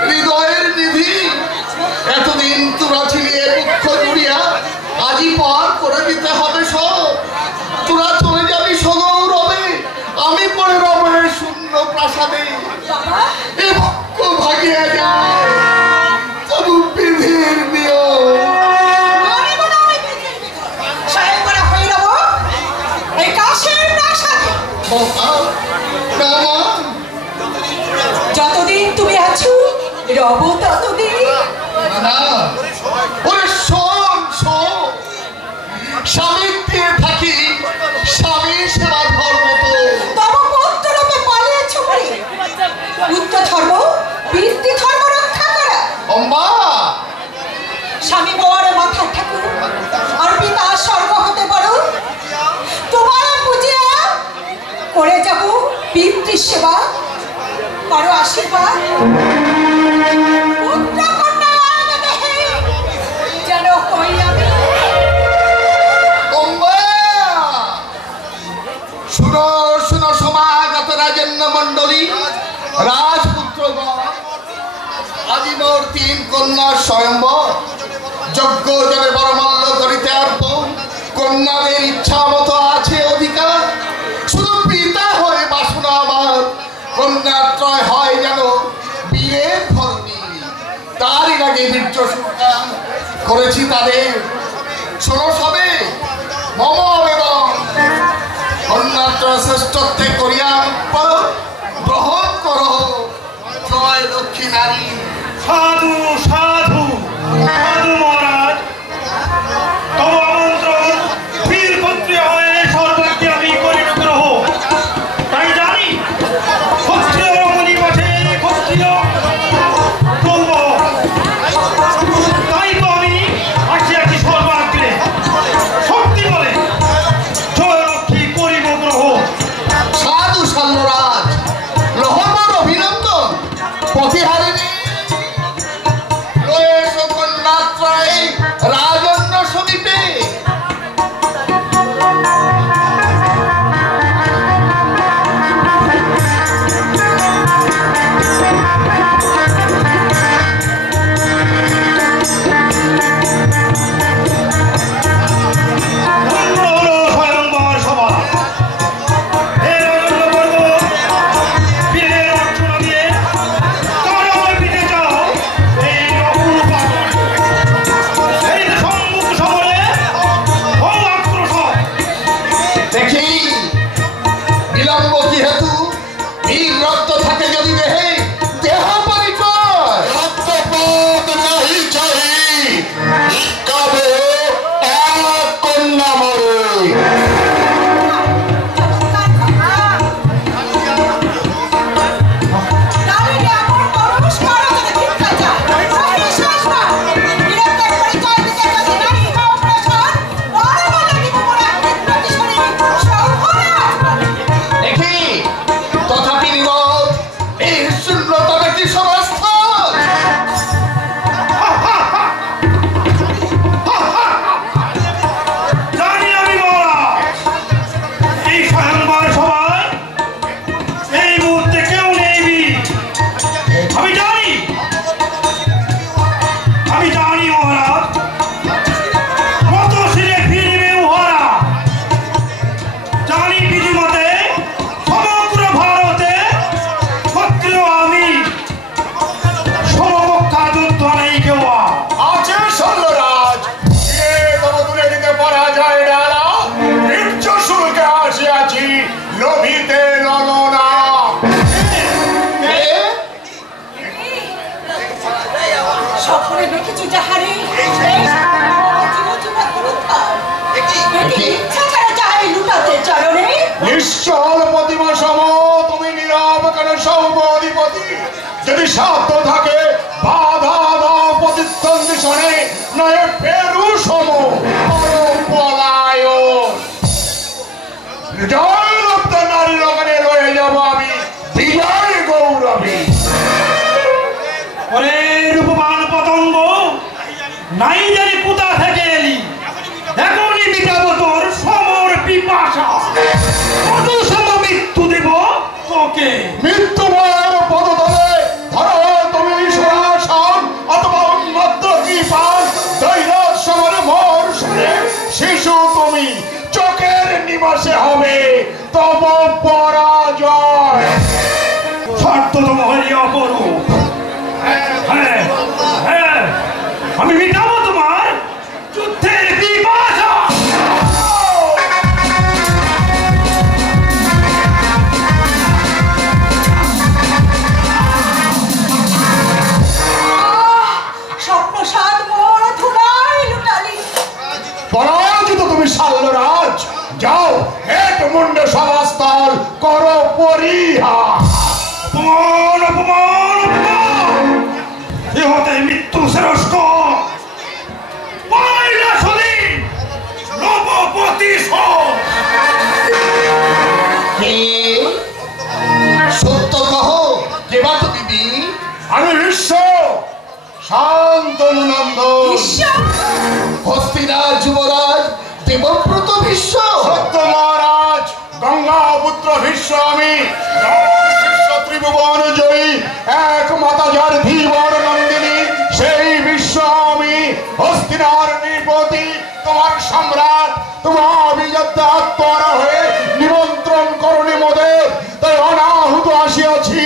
হৃদয়ের নিধি। এতদিন তোরা ছিলি এ দুঃখ জুড়িয়া, আজই পার করে দিতে হবে সব। তোরা চলে যাবি সগৌরবে, আমি পড়ে রব এই শূন্য প্রাসাদে। এ ভক্ষ ভাগিয়া যায় তবু বিধির নিয়ম। মানিব না আমি বিধির বিধান। স্বয়ংবরা হয়ে রব এই কাশের প্রাসাদে। না মা, যতদিন তুমি আছো রব ততদিন। না ওরে শোন শোন, স্বামী দিয়ে থাকি স্বামী সেবা ধর্ম তো। তব পুত্ররূপে পালিয়েছ বলে পুত্র ধর্ম পিতৃ ধর্ম রক্ষা করা। অম্বা স্বামী বড় মাথা ঠাকুর আর পিতা স্বর্গ হতে বড়, তোমার পূজিয়া করে যাব পিতৃ সেবা, করো আশীর্বাদ। পুত্র কন্যা আনবে দেহে, যেন হই আমি। অম্বা শুনো শুনো সমাগত রাজন্য মন্ডলী, রাজপুত্রগণ। আজি মোর তিন কন্যার স্বয়ম্বর, যজ্ঞ জলে বরমাল্য করিতে অর্পণ। কন্যাদের ইচ্ছা মতো আছে অধিকার, শুধু পিতা হয়ে বাসনা আমার। কন্যাত্রয় হয় যেন বীরের ধর্মী, তারই আগে বীর্য সুতা করেছি তাদের। শোনো সবে মম আবেদন, কন্যাত্রয় শ্রেষ্ঠত্বে করিয়া গ্রহণ করো। জয় লক্ষ্মী নারী। সাধু সাধু সাধু মহারাজ, তব আমন্ত্রণ বীর ক্ষত্রিয় হয়ে সর্বাগ্যে আমি করিব গ্রহ। তাই জানি ক্ষত্রিয় রমণী মাঠে ক্ষত্রিয় প্রভু, তাই তো আমি আসিয়াছি সর্বাগ্রে। শক্তি বলে জয় লক্ষ্মী করিব গ্রহ। সাধু সাল্যরাজ, রহমান অভিনন্দন। প্রতিহারিণী রহিতে ললনা। স্বপ্নে দেখেছি যাহারে ইচ্ছা করে যাই লুটাতে চরণে। নিশ্চল প্রতিমা সম তুমি নীরব কেন সৌমধিপতি? যদি সাধ্য থাকে বাধা দাও প্রতিদ্বন্দ্বী শোনে, নয় পেরু সম পলায়। জয় লব্ধ নারী লগনে রয়ে যাব আমি বিজয় গৌরবী। ওরে রূপবান পতঙ্গ, নাই জানি কোথা থেকে এলি, এখনই মিটাবো তোর সমর পিপাসা। কত সময় মৃত্যু দেব তোকে। মৃত্যুময়ের পদতলে ধরো তুমি সরাসন, অথবা উন্মত্ত কৃপান দৈরাজ সমরে মোর শুনে শিশু তুমি চোখের নিবাসে হবে তব পরাজয়। স্বার্থ তোমারই অপরূপ। হ্যাঁ হ্যাঁ, আমি মিটাবো তোমার যুদ্ধের পিপাসা। স্বপ্ন সাত মোর ধুলাই লুটালি। পরাজিত তুমি শাল্যরাজ, যাও এক মুন্ডে সভাস্থল করো পরিহার। অপমান অপমান অপমান, এ হতে মৃত্যু শ্রেষ্ঠ। পাইলা শুনি নবপতি সত্য কহ দেবা তো দিদি, আমি বিশ্ব শান্তনু নন্দন হস্তিরাজ যুবরাজ দেবব্রত ভীষ্ম। সত্য মহারাজ গঙ্গা পুত্র ভীষ্ম আমি, শিষ্য ত্রিভুবন জয়ী এক মাতা যার ধীবর নন্দিনী, সেই বিশ্ব আমি হস্তিনার নৃপতি তোমার সম্রাট। তোমার অভিযোদ্ধা আত্মহারা হয়ে নিমন্ত্রণ করণে মোদের, তাই অনাহুত আসিয়াছি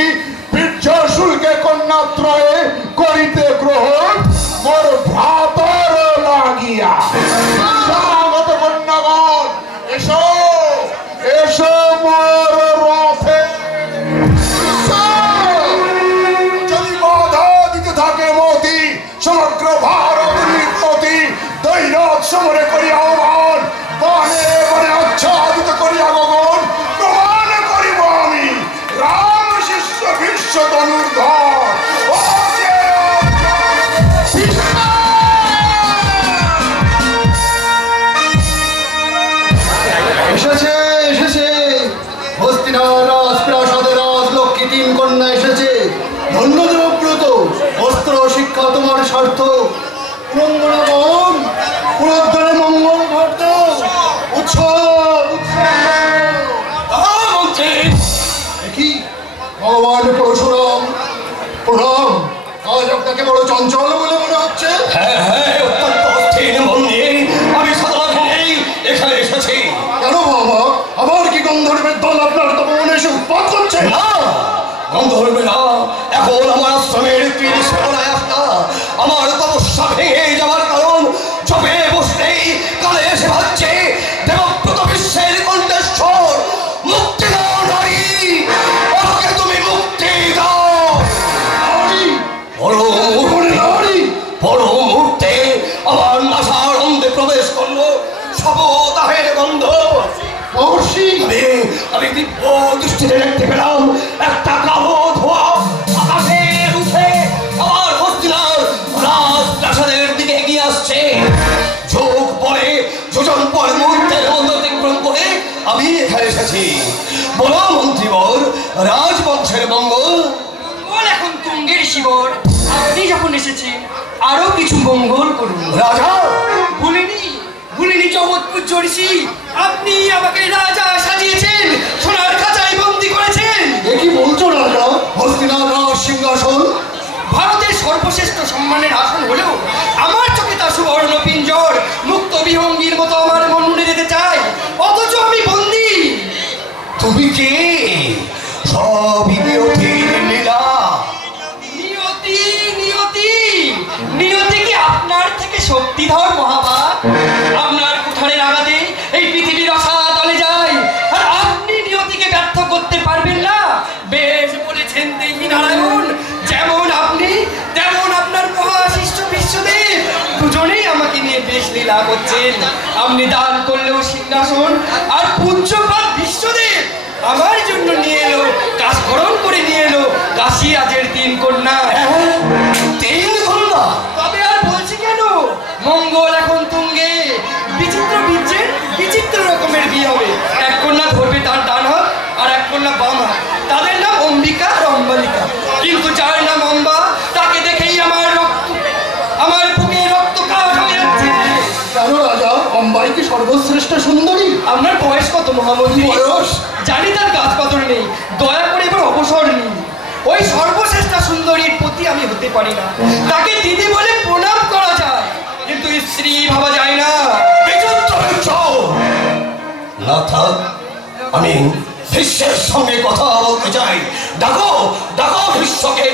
বীর্য শুল্কে কন্যাত্রয়ে করিতে গ্রহণ মোর ভ্রাতর লাগিয়া। স্বাগত কন্যাগণ, এসো এসো মোর রথে। যদি বাধা দিতে থাকে মতি সমগ্র ভারত নির্গতি, দৈরথ সমরে করি আহ্বান, বনে বনে আচ্ছাদিত করিয়া গগন প্রমাণ করিব আমি রাম শিষ্য ভীষ্ম ধনুর্ধর। এসেছে এসেছে হস্তিনার রাজপ্রাসাদের রাজলক্ষ্মী তিন কন্যা এসেছে। ধন্য দেবব্রত, অস্ত্র শিক্ষা তোমার স্বার্থ। পুরন্দরগণ পুরোদ্ধারে মঙ্গল ঘটত উৎসব কি ভগবান পরশুরাম প্রণাম। আজ আপনাকে বড় চঞ্চল বলে মনে হচ্ছে। হ্যাঁ হ্যাঁ, অত্যন্ত অস্থির মন নিয়ে আমি সদা এখানে এসেছি। কেন বাবা, আবার কি গন্ধর্বের দল আপনার তপবনে এসে উৎপাত করছে? না, গন্ধর্বে না, এখন আমার আশ্রমের তীর সেবনায় আসা আমার তপস্যা ভেঙে যাওয়ার কারণ চোখে বসলেই কালে এসে ভাবছে দেবব্রত বিশ্বের কণ্ঠেশ্বর। মুক্তি দাও নারী, আমাকে তুমি মুক্তি দাও। বড় মুহূর্তে আমার নাসার অন্ধে প্রবেশ করলো শবদাহের গন্ধ। আমি দিব্য দৃষ্টিতে দেখতে পেলাম একটা কালো ধোঁয়া আকাশে উঠে আমার হস্তিনার রাজপ্রাসাদের দিকে এগিয়ে আসছে। যোগ পরে যোজন পর মুহূর্তের মধ্যে অতিক্রম করে আমি এখানে এসেছি। বলো মন্ত্রীবর, রাজবংশের মঙ্গল। মঙ্গল এখন তুঙ্গের শিবর, আপনি যখন এসেছেন আরো কিছু মঙ্গল করুন। রাজা ভুলিনি জগৎপুর ঋষি, আপনি আমাকে রাজা সাজিয়েছেন, সোনার খাঁচায় বন্দি করেছেন। এ কি বলছো রাজা? হস্তিনার রাজ সিংহাসন ভারতের সর্বশ্রেষ্ঠ সম্মানের আসন হলেও আমার চোখে তা সুবর্ণ পিঞ্জর, মুক্ত বিহঙ্গির মতো আমার মন উড়ে যেতে চায়, অথচ আমি বন্দি। তুমি কে? সবই নিয়তির লীলা। নিয়তি নিয়তি নিয়তি কি আপনার থেকে শক্তিধর মহাভাব? আপনার কুঠারের আঘাতে এই পৃথিবীর অসাতলে যায়, আর আপনি নিয়তিকে ব্যর্থ লীলা করছেন। আপনি দান করলেও সিংহাসন, আর পূজ্যপাত বিশ্বদেব আমার জন্য নিয়ে এলো, কাজকরণ করে নিয়ে এলো কাশী রাজের 3 কন্যা। 3 কন্যা? তবে আর বলছি কেন, মঙ্গল এখন তুঙ্গে, বিচিত্র বীর্যের বিচিত্র রকমের বিয়ে হবে। 1 কন্যা ধরবে তার ডান হাত, আর 1 কন্যা বাম হাত। তাদের নাম অম্বিকা আর অম্বালিকা। কিন্তু যার নাম অম্বা, তাকে দেখেই আমার বুকে রক্ত কাঠ হয়ে যাচ্ছে। জানো রাজা, অম্বাই কি সর্বশ্রেষ্ঠ সুন্দরী? আপনার বয়স কত মহামন্ত্রী? বয়স? জানি তার গাছ পাথর নেই, দয়া করে এবার অবসর নিন। ওই সর্বশ্রেষ্ঠ সুন্দরীর প্রতি আমি হতে পারি না। তাকে দিদি বলে প্রণাম করা যায়, কিন্তু স্ত্রী ভাবা যায় না। না থাক, আমি ভীষ্মের সঙ্গে কথা বলতে চাই। ডাকো ডাকো ভীষ্মকে।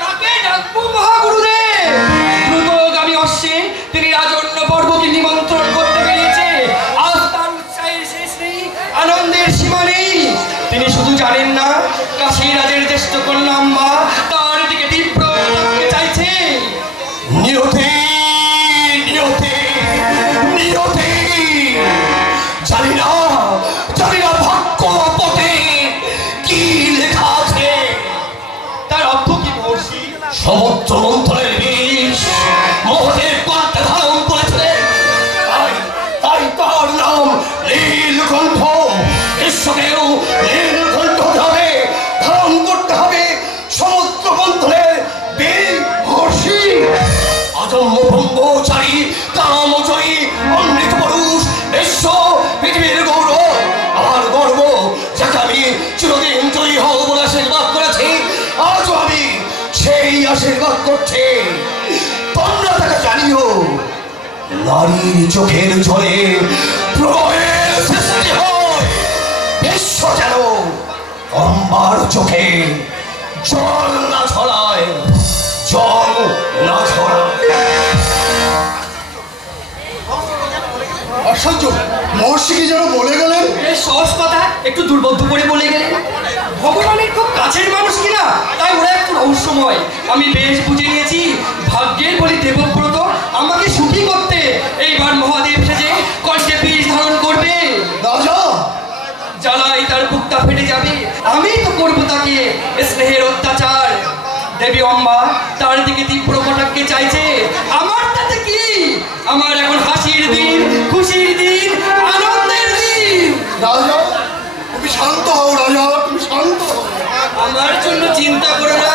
তাকে ডাকবো মহাগুরুদেব। দ্রুতগামী অশ্বে তিনি রাজন্য পর্বকে নিমন্ত্রণ করতে বেরিয়েছে। আজ তার উৎসাহের শেষ নেই, আনন্দের সীমা নেই। তিনি শুধু জানেন না, কাশী রাজের জ্যেষ্ঠ কন্যা অম্বা তার দিকে তীব্র ডাকতে চাইছে। নিয়তি নিয়তি নিয়তি, জানি না ভাগ্য পথে কি লেখা আছে। তার অর্থ কি মহর্ষি? সমুদ্র মন্থনের বিষ মহতের পাত্রে ধারণ করেছে, তাই তার নাম নীলকণ্ঠ। বিশ্বকেও নীলকণ্ঠ হতে হবে, ধারণ করতে হবে সমুদ্র মন্থনের বীর মহর্ষি। আজন্ম ব্রহ্মচারী কামজয়ী অমৃত পুরুষ, বিশ্ব পৃথিবীর গৌরব, আমার গর্ব, যাকে আমি চিরদিন জয়ী হব বলে আশীর্বাদ করেছি, আজও আমি সেই আশীর্বাদ করছি। তোমরা তাকে জানিও, নারীর চোখের জলে প্রলয়ের সৃষ্টি হয়। বিশ্ব যেন অম্বার চোখে জল না ছড়ায়, জল না ছড়ায়। আশ্চর্য, মহর্ষি কি যেন বলে গেলেন? এই সহজ কথা একটু দুর্বোধ্য করে বলে গেলেন। ভগবানের খুব কাছের মানুষ কিনা, তাই ওরা একটু রহস্যময়। আমি বেশ বুঝে নিয়েছি, ভাগ্যের বলি দেবব্রত আমাকে সুখী করতে এইবার মহাদেব সেজে কণ্ঠে বিষ ধারণ করবে। রাজা, জ্বালাই তার বুকটা ফেটে যাবে, আমি তো করবো তাকে স্নেহের অত্যাচার। দেবী অম্বা তার দিকে তীব্র কটাক্ষে চাইছে। আমার তাতে কি? আমার এখন হাসির দিন, খুশির দিন, আনন্দের দিন। রাজা তুমি শান্ত হও, রাজা তুমি শান্ত হও। আমার জন্য চিন্তা করো না,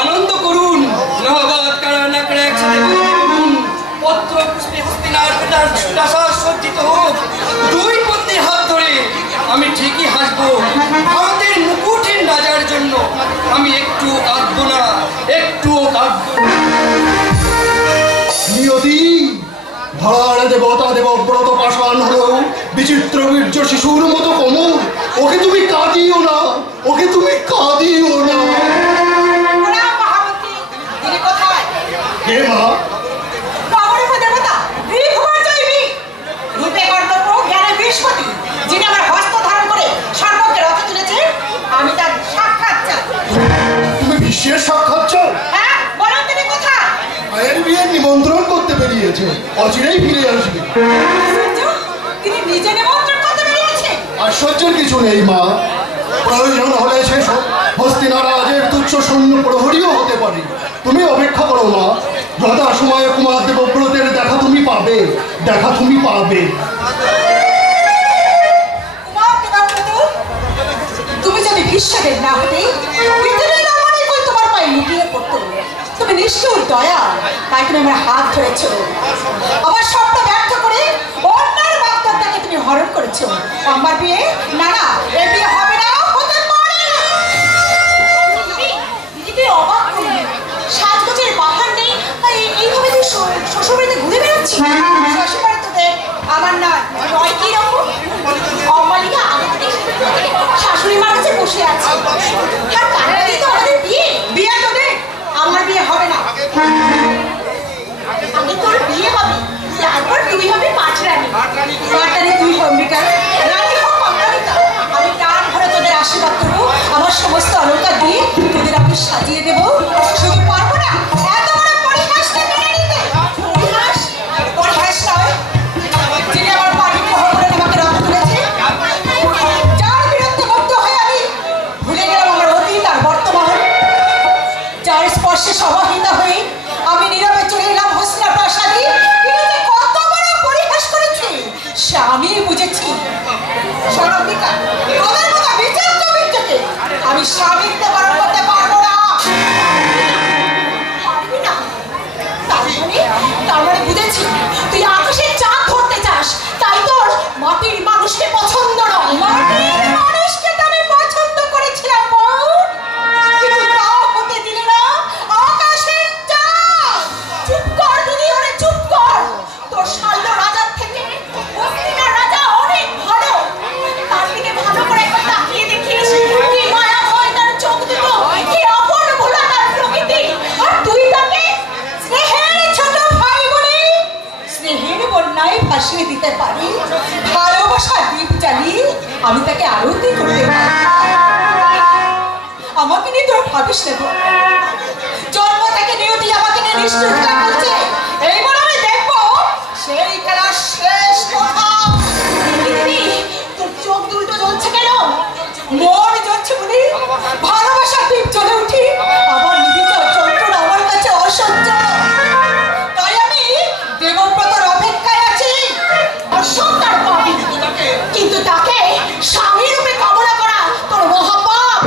আনন্দ করুন। নহবাদ কারা নাকড়া একসাথে করুন, পত্র পুষ্পে হস্তিনার প্রাসাদ সজ্জিত হোক। 2 পত্নীর হাত ধরে আমি ঠিকই হাসবো। ভারতের মুকুটের রাজার জন্য আমি একটু কাঁদবো না, একটুও কাঁদবো না। নিয়তি, ধরার দেবতা দেবব্রত পাষাণ হলেও বিচিত্র বীর্য শিশুর মতো কোমল। ওকে তুমি কাঁদিও না, ওকে তুমি কাঁদিও না। প্রণাম মহামন্ত্রী, তিনি কোথায়? হে মা? অপরূপ দেবতা ত্রিভুবন জয়ী, রূপে কর্তব্য জ্ঞানে বৃহস্পতি, যিনি আমার হস্ত ধারণ করে সর্বকে রথে তুলেছে। আমি তার সাক্ষাৎ চাই। তুমি বিশ্বের সাক্ষাৎ চাও? হ্যাঁ, বলুন তিনি কোথায়? মায়ের বিয়ের নিমন্ত্রণ করতে বেরিয়েছে, অচিরেই ফিরে আসবে। আশ্চর্য, তিনি নিজে নিমন্ত্রণ করতে বেরিয়েছে। আশ্চর্যের কিছু নেই মা, প্রয়োজন হলে সে হস্তিনা রাজের তুচ্ছ সৈন্য প্রহরীও হতে পারে। তুমি অপেক্ষা করো মা, যথা সময়ে কুমার দেবব্রতের দেখা তুমি পাবে, দেখা তুমি পাবে। কুমার দেবব্রত, তুমি যদি বিশ্বের না হতে পৃথিবীর অনেকই তোমার পায়ে লুটিয়ে পড়তো। তুমি নিষ্ঠুর দয়া, তাই তুমি আমার হাত ধরেছ। আমার স্বপ্ন ব্যর্থ করে অন্যের বাগদত্তাকে তুমি হরণ করেছো। আমার বিয়ে না, না, এ বিয়ে হবে না, হতে পারে না। দিদিকে অবাক করলে, সাজগোজের বাহার নেই, তাই এইভাবে তুই শ্বশুরবাড়িতে ঘুরে বেড়াচ্ছি। শ্বশুরবাড়ি তোদের আমার নয়, নয় কি রকম? অম্বালিকা আগে থেকে শাশুড়ি মার কাছে বসে আছে, আর তারপরে তো আমাদের বিয়ে। বিয়ে তোদের, আমার বিয়ে হবে না। আগে তোর বিয়ে হবে, তারপর তুই হবে পাটরানী। পাটরানী তুই অম্বিকা, রানী হোক অম্বালিকা। আমি প্রাণ ভরে তোদের আশীর্বাদ করবো, আমার সমস্ত অলঙ্কার দিয়ে তোদের আমি সাজিয়ে দেবো। শুধু পারবো না এত বড় পরিহাসটা মেনে নিতে। পরিহাস নয়, দিতে পারি, ভালোবাসার দীপ জ্বালিয়ে আমি তাকে আরতি করতে পারি। আমাকে নিয়ে তোর ভাবিস না, জন্ম থেকে নিয়তি আমাকে নিয়ে নিষ্ঠুর খেলা করছে। এইবার আমি দেখবো সেই খেলার শেষ কথা। তোর চোখ দুটো জ্বলছে কেন? মন জ্বলছে বলে ভালোবাসার দীপ জ্বলে উঠি, আমার নিবিত যন্ত্রণা আমার কাছে অসহ্য। তাই আমি দেবব্রতর অপেক্ষায় আছি। অসন্তান পাবি, কিন্তু তাকে স্বামী রূপে কামনা করা তোর মহাপাপ।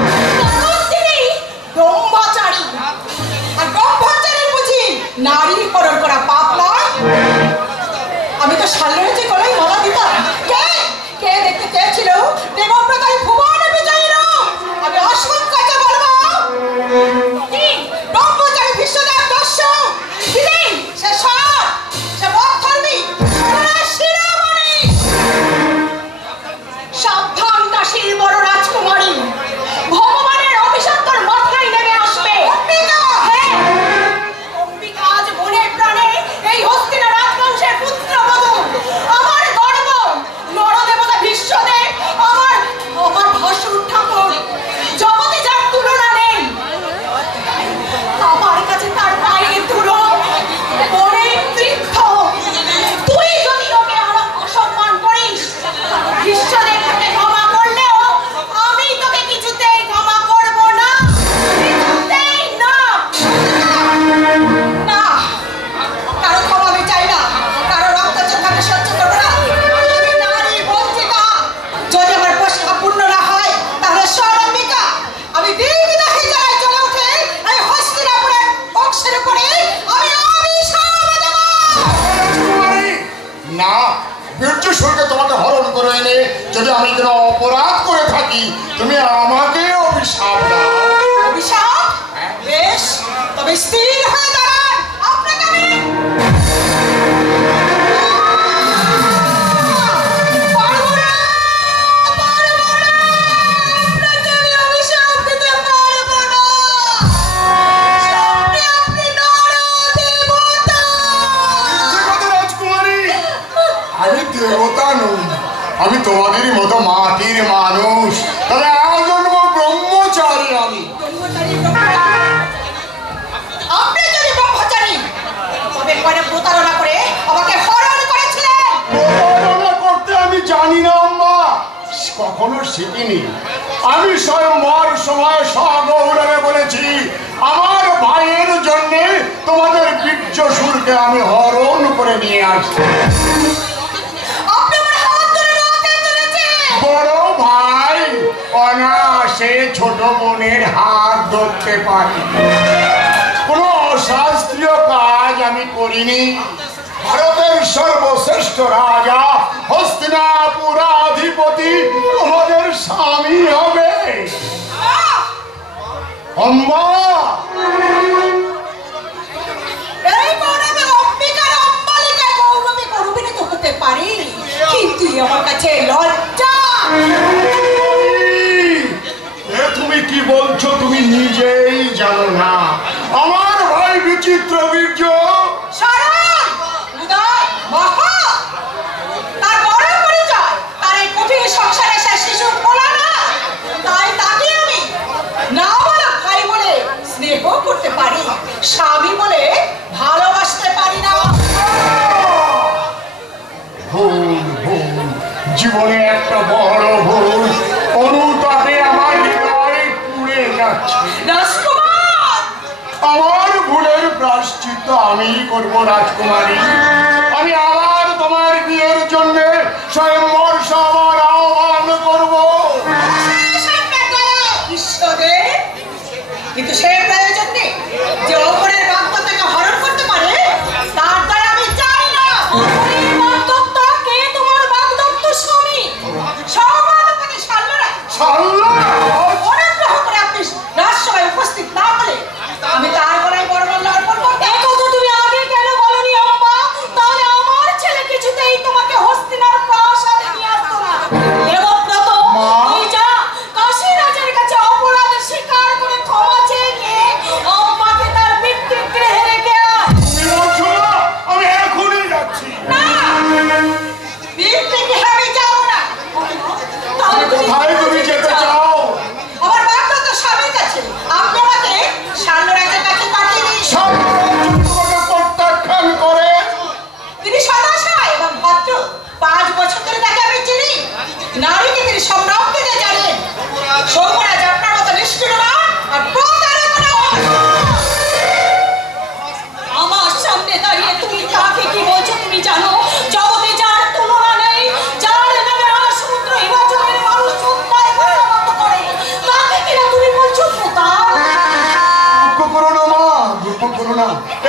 তিনি ব্রহ্মচারী, আর ব্রহ্মচারীর বুঝি নারী হরণ করা পাপ নয়? আমি তো সাল্লের যে গলায় মালা দিতাম। কে কে দেখতে চেয়েছিল দেবব্রত ভুবন বিজয়ী রূপ? আমি অসংখ্য বলবো ব্রহ্মচারী বিশ্বদেব দর্শন দিদি, সে সৎ, সে বধর্মী, শিরোমণি। সাবধান দাসীর বড় রাজকুমারী, ভগবানের অভিশাপ তোর মাথায় নেমে আসবে। হ্যাঁ, অম্বিকা আজ মনের প্রাণে এই হস্তিনা রাজবংশের পুত্রবধূ, আমার গর্ব, নরদেবতা বিশ্বদেব, আমার আমার ভাসুর ঠাকুর, জগতে যার তুলনা নেই। আমার কাছে তার পায়ের ধুলো অনেক তীর্থ। তুই যদি ওকে অসম্মান করিস, বিশ্বদেব তোকে ক্ষমা করলেও আমি তোকে কিছুতেই ক্ষমা করব না, কিছুতেই না। না, কারো ক্ষমা আমি চাই না, কারো রক্তচক্ষাকে সহ্য করবো না। আমি নারী বঞ্চিতা, যদি আমার প্রশ্ন পূর্ণ না হয় তাহলে স্বরম্বিকা আমি দীর্ঘদাহী জ্বালায় চলে উঠে এই হস্তিনাপুরের বংশের উপরে আমি অভিশাপ দেব। না, বীর্যসুরকে তোমাকে হরণ করে এনে যদি আমি কোনো অপরাধ করে থাকি, তুমি আমাকে অভিশাপ দাও। অভিশাপ? বেশ, তবে স্থির হয়ে দাঁড়ান, আপনাকে আমি পারবো না, পারবো না, আপনাকে আমি অভিশাপ দিতে পারবো না। আপনি নরদেবতা। রাজকুমারী, আমি দেবতা নই, আমি তোমাদেরই মতো মাটির মানুষ, তবে আজন্ম ব্রহ্মচারী। আমি আপনি যদি ব্রহ্মচারী, তবে পরে প্রতারণা করে আমাকে হরণ করেছিলেন। প্রতারণা করতে আমি জানি না আম্মা, কখনো শিখিনি। আমি স্বয়ংবর সময় সগৌরবে বলেছি আমার ভাইয়ের জন্য তোমাদের বীর্যসুরকে আমি হরণ করে নিয়ে আসছি। আপনি আমার হাত ধরে রাখতে চলেছেন। বড় ভাই অনায়াসে ছোট বোনের হাত ধরতে পারি, কোনো অশাস্ত্রীয় কাজ আমি করিনি। ভারতের সর্বশ্রেষ্ঠ রাজা হস্তিনাপুরাধিপতি তোমাদের স্বামী হবে। আম্মা, এই গৌরবে অম্বিকার অম্বালিকার গৌরবে গৌরবিনীত হতে পারি, কিন্তু আমার কাছে লজ্জা। তুমি কি বলছো তুমি নিজেই জানো না? আমার ভাই বিচিত্র বীর্য সারণ, উদয়, মহা, তার বড় পরিচয়, তার এই কঠিন সংসারে সে শিশু বলা না। তাই তাকে আমি না বলা ভাই বলে স্নেহ করতে পারি, স্বামী বলে ভালোবাসতে পারি না। ভুল ভুল, জীবনে একটা বড় ভুল, অনুতাপে আমার হৃদয় পুড়ে যাচ্ছে। রাজকুমার, আমার ভুলের প্রায়শ্চিত্ত আমি করব রাজকুমারী। আমি আবার তোমার বিয়ের জন্য স্বয়ংবর সভার আহ্বান করব। ঈশ্বরের, কিন্তু সে প্রয়োজন নেই যে অপরের বাগদত্তকে হরণ করতে পারে, তার দ্বারা আমি চাই না। অপরের বাগদত্ত কে? তোমার বাগদত্ত স্বামী সর্বাধিপতি সাল্লারায়। অনুগ্রহ করে আপনি রাজসভায় উপস্থিত না হলে আমি তার গলায় বরমাল্য অর্পণ করব। এই কথা তুমি আগে কেন বলনি আম্মা? তা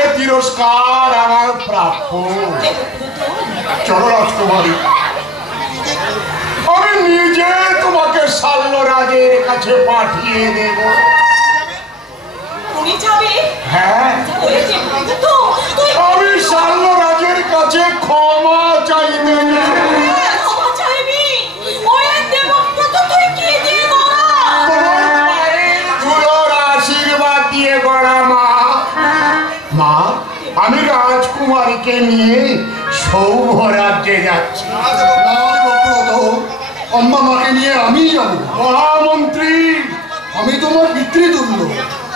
এ তিরস্কার আমার প্রাপ্য। চলো রাজকুমারী, আমি নিজে তোমাকে শাল্যরাজের কাছে পাঠিয়ে দেব। তুমি যাবে? হ্যাঁ, আমি শাল্যরাজের কাছে ক্ষমা চাইতে যাব। ক্ষমা চাইবি? ওরে দেবব্রত, তুই কি দিয়ে গড়া? তোমার মায়ের ধুলোর আশীর্বাদ দিয়ে গড়া মা। মা, আমি রাজকুমারীকে নিয়ে সৌভরাজ্যে যাচ্ছি। আম্মা মাকে নিয়ে আমি যাবো। মহামন্ত্রী, আমি তোমার পিতৃতুল্য,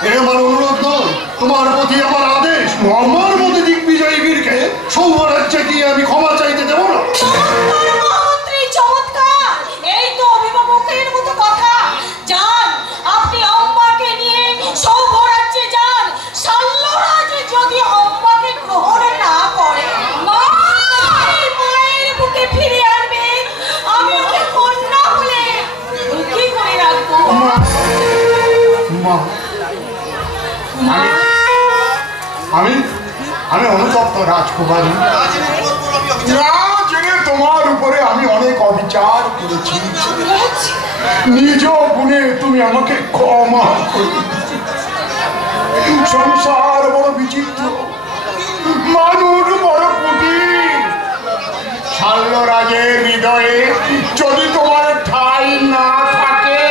এ আমার অনুরোধ নয়, তোমার প্রতি আমার আদেশ। আমার মধ্যে দিগ্বিজয়ী বীরকে সৌভরাজ্যে গিয়ে আমি ক্ষমা চাইতে দেবো না। মহামন্ত্রী চমৎকার, এই তো অভিভাবকের মতো কথা। যান, আপনি আম্মাকে নিয়ে সৌভরাজ্যে যান। শাল্যরাজে যদি আম্মাকে গ্রহণ না করে, মা মায়ের বুকে ফিরে আনবে। আমি ওকে কন্যা বলে কি করে রাখবো? মা, আমি অনুতপ্ত রাজকুমারী। না জেনে তোমার উপরে আমি অনেক অবিচার করেছি। নিজ গুণে তুমি আমাকে ক্ষমা করে। সংসার বড় বিচিত্র, মানুষ বড় কুটির। শাল্যরাজের হৃদয়ে যদি তোমার ঠাঁই না থাকে,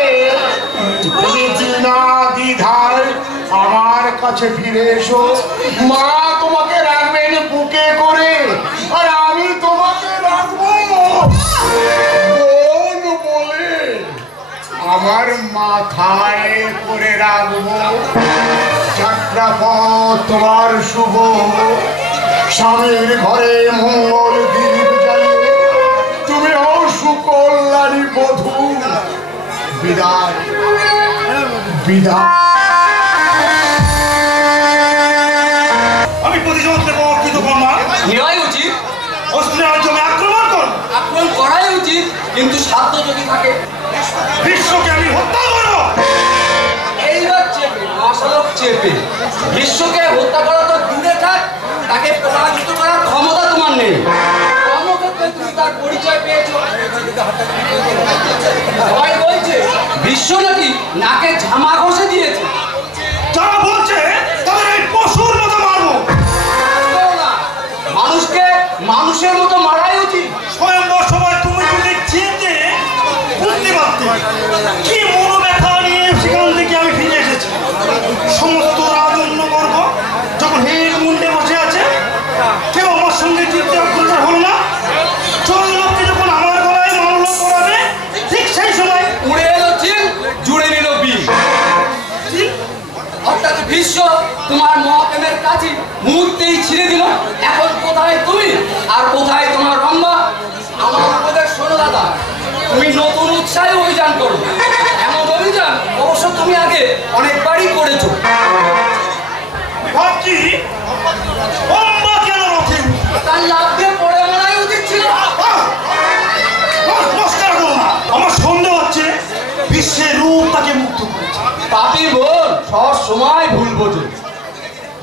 তুমি বিনা দ্বিধায় আমার কাছে ফিরে এসো। মা তোমাকে রাখবেন বুকে করে, আর আমি তোমাকে রাখবো বোন বলে আমার মাথায় করে রাখবো। যাত্রাপথ তোমার শুভ, স্বামীর ঘরে মঙ্গল দীপ জ্বালিয়ে তুমি হও সুকল্যাণী বধূ। বিদায়, বিদায়। আমি প্রতিশোধ নেব কৃতকর্মা। নেওয়াই উচিত, অস্ত্রের জমি আক্রমণ কর। আক্রমণ করাই উচিত, কিন্তু সাধ্য যদি থাকে বিশ্বকে আমি হত্যা করবো। এইবার চেপে মহাশালক চেপে বিশ্বকে হত্যা করা তো দূরে থাক, তাকে পরাজিত করার ক্ষমতা তোমার নেই। কর্মক্ষেত্রে তুমি তার পরিচয় পেয়েছো। সবাই বলছে বিশ্ব নাকি নাকে ঝামা ঘষে দিয়েছে। যারা বলছে তাদের এই পশুর মতো মারবো। মানুষকে মানুষের মতো মারাই উচিত। স্বয়ংবর সময় তুমি যদি চেতে বুঝতে পারতে কি মনোব্যথা নিয়ে সেখান থেকে আমি ফিরে এসেছি। সমস্ত রাজন্য বর্গ যখন হের মুন্ডে বসে আছে, কেউ আমার সঙ্গে চিন্তা অগ্রসর হল না। চন্দ্রলোককে যখন আমার গলায় মাল্য পড়াবে, ঠিক সেই সময় উড়ে এলো চিল, জুড়ে নিল বিল। অর্থাৎ বিশ্ব তোমার মহাপ্রেমের কাছে মুহূর্তেই ছিঁড়ে দিল। এখন কোথায় তুমি আর কোথায় তোমার রম্ভা? আমার উপদেশ শোনো দাদা, তুমি নতুন উৎসাহে অভিযান করো। এমন অভিযান অবশ্য তুমি আগে অনেকবারই করেছো। ভাবছি অম্বা কেন রথে তার লাভ দিয়ে পড়ে মারাই উচিত ছিল। নমস্কার করো না। আমার সন্দেহ হচ্ছে বিশ্বের রূপ তাকে মুক্ত করেছে। পাপি বোন সব সময় ভুল বোঝে।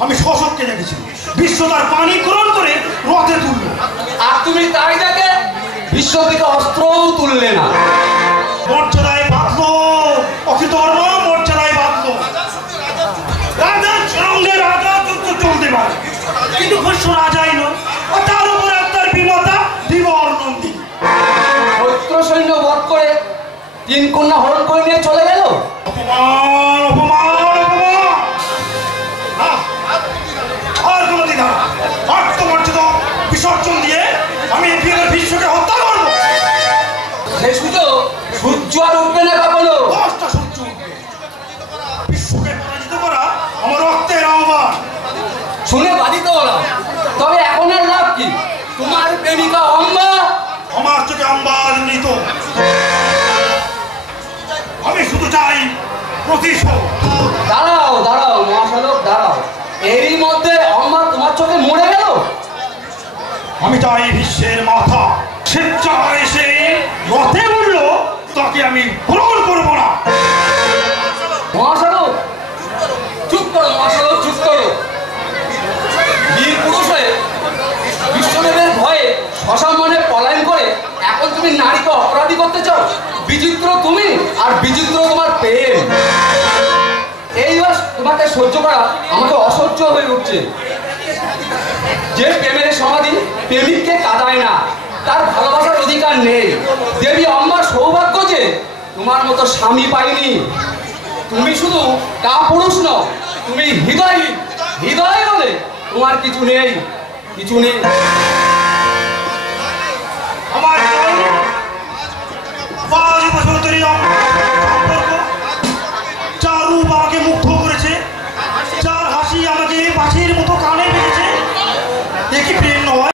আমি শশককে দেখেছি, বিশ্ব তার পানি গ্রহণ করে রথে তুলল। আর তুমি তাই দেখে বিশ্ব থেকে অস্ত্রও তুললে না। মর্যাদায় বাঁধলো, অখিতর্ম মর্যাদায় বাঁধলো। রাজার সঙ্গে রাজা যুদ্ধ চলতে পারে, কিন্তু বিশ্ব রাজাই নয়। আর তার উপরে তার বিমাতা ধীবর নন্দী শত্রু সৈন্য বধ করে 3 কন্যা হরণ করে নিয়ে চলে গেল। অপমান, অপমান, অপমান। আর কোনো দ্বিধা, আত্মমর্যাদা বিসর্জন দিয়ে আমি বিশ্বকে হত্যা করবো। সে সুযোগ সূর্য আর উঠবে না কখনো। 10টা সূর্য উঠবে। বিশ্বকে পরাজিত করা আমার রক্তের আহ্বান। শুনে বাধিত হলাম, তবে এখন আর লাভ কি? তোমার প্রেমিকা অম্বা আমার চোখে আম্বার মৃত। আমি শুধু চাই প্রতিশোধ। দাঁড়াও দাঁড়াও মহাশালক দাঁড়াও, এরই মধ্যে অম্বা তোমার চোখে মরে গেল। আমি চাই বিশ্বের মাথা স্বেচ্ছায় এসে রথে উঠল, তাকে আমি গ্রহণ করবো না। মহাশালক চুপ করো, মহাশালক চুপ করো। তুমি নারীকে অপরাধী করতে চাও? বিচিত্র তুমি আর বিচিত্র তোমার প্রেম। এইবার তোমাকে সহ্য করা আমাকে অসহ্য হয়ে উঠছে। যে প্রেমের সমাধি প্রেমিককে কাঁদায় না, তার ভালোবাসার অধিকার নেই। দেবী আমার সৌভাগ্য যে তোমার মতো স্বামী পাইনি। তুমি শুধু কাপুরুষ নও, তুমি হৃদয় বলে তোমার কিছু নেই, কিছু নেই।